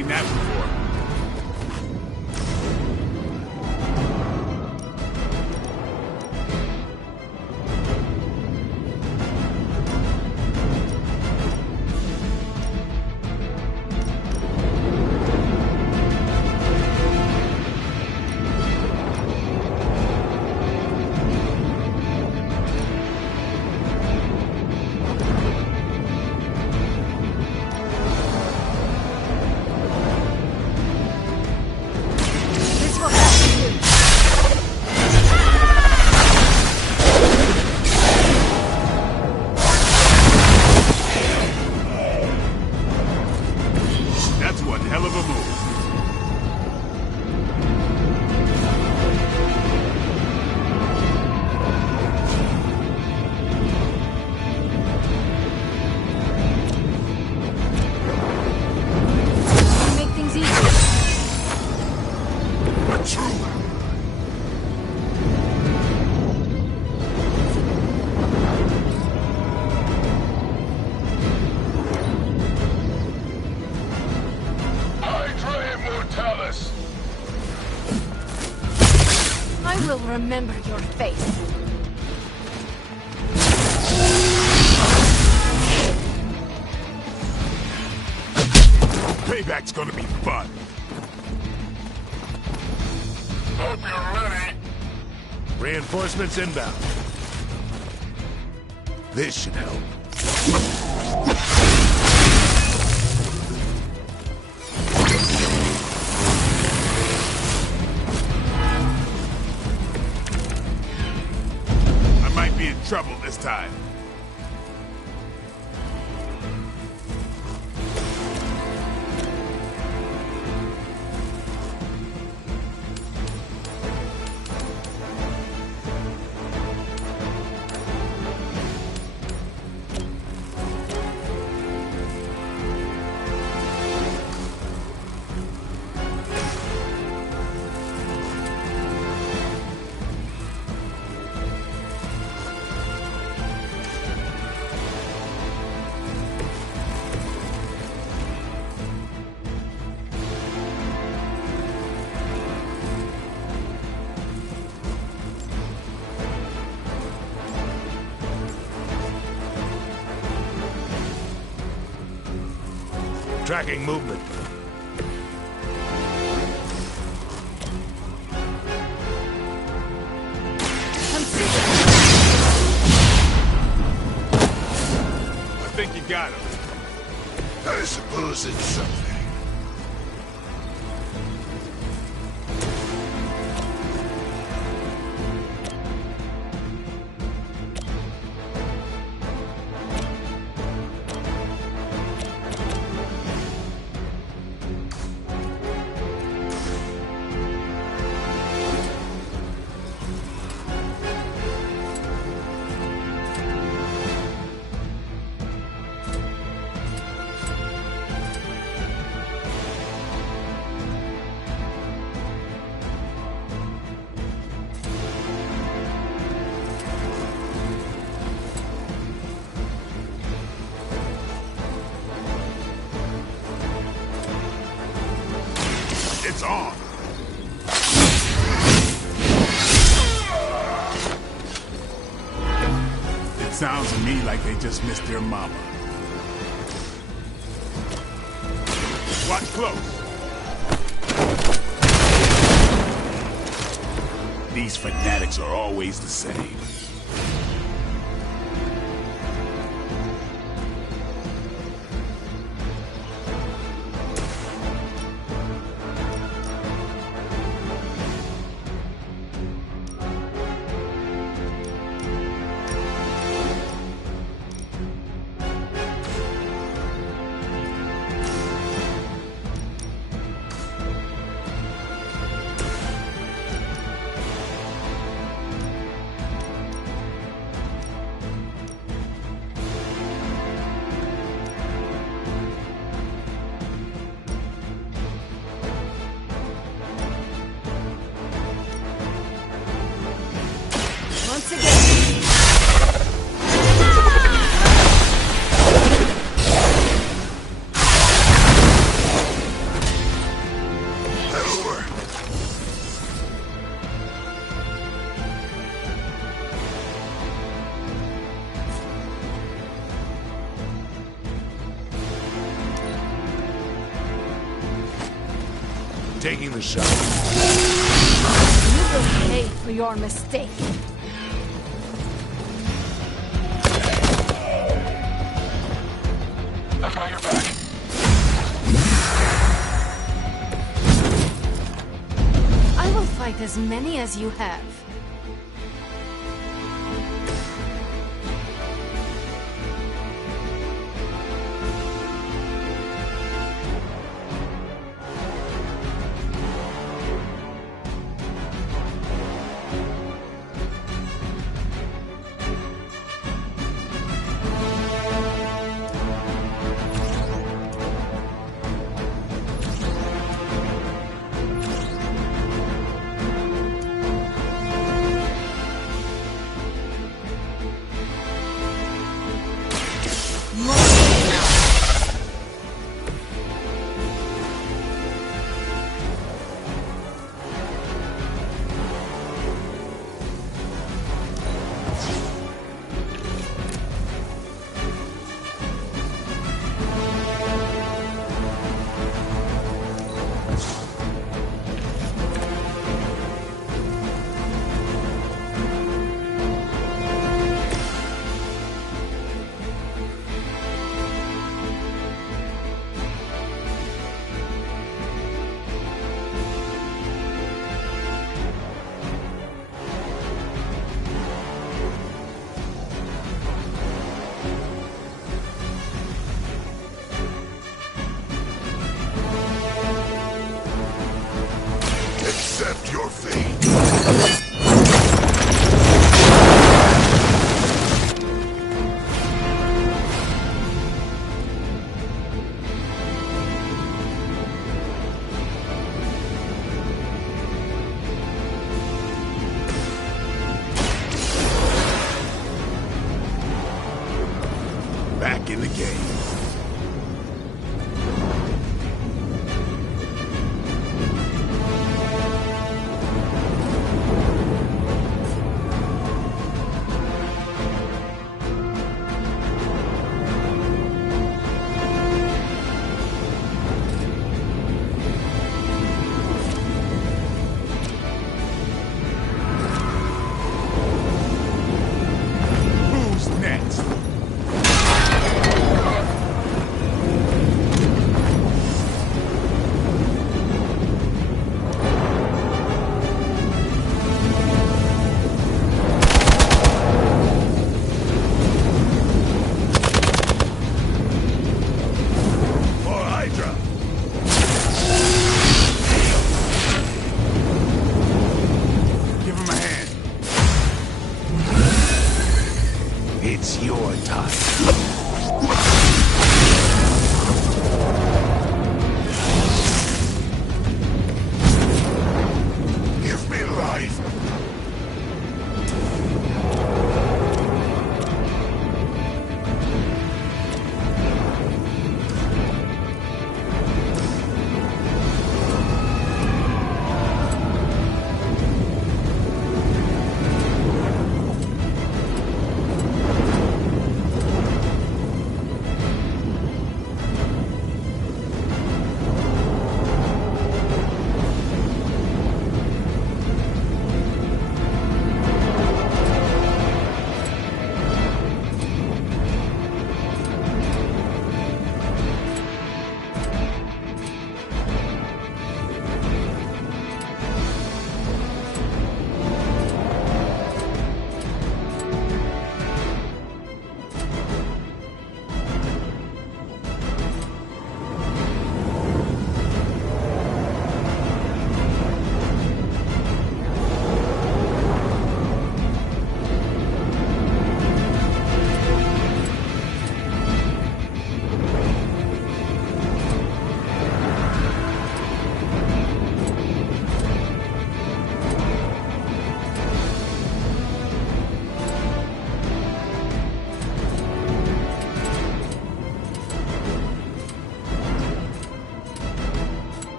seen that before. I will remember your face. Payback's gonna be fun. Hope you're ready. Reinforcements inbound. This should help. I might be in trouble this time. Tracking movement. I think you got him. I suppose it's something. It's on. It sounds to me like they just missed their mama. Watch close. These fanatics are always the same. taking the shot. You will pay for your mistake. I've got your back. I will fight as many as you have. Accept your fate. Back in the game. Who's next? For Hydra. Give him a hand. It's your time. Give me life.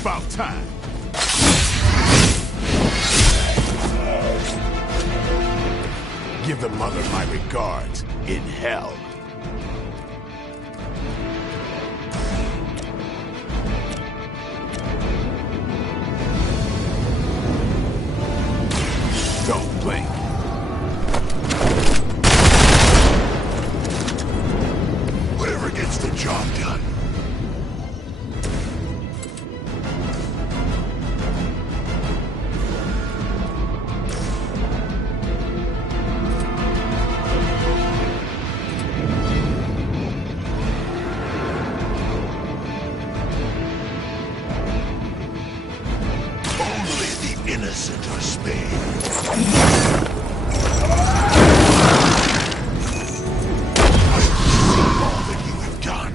About time. Give the mother my regards in hell. Solicitor Spade. All that you have done.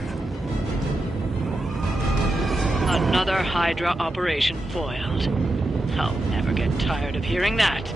Another Hydra operation foiled. I'll never get tired of hearing that.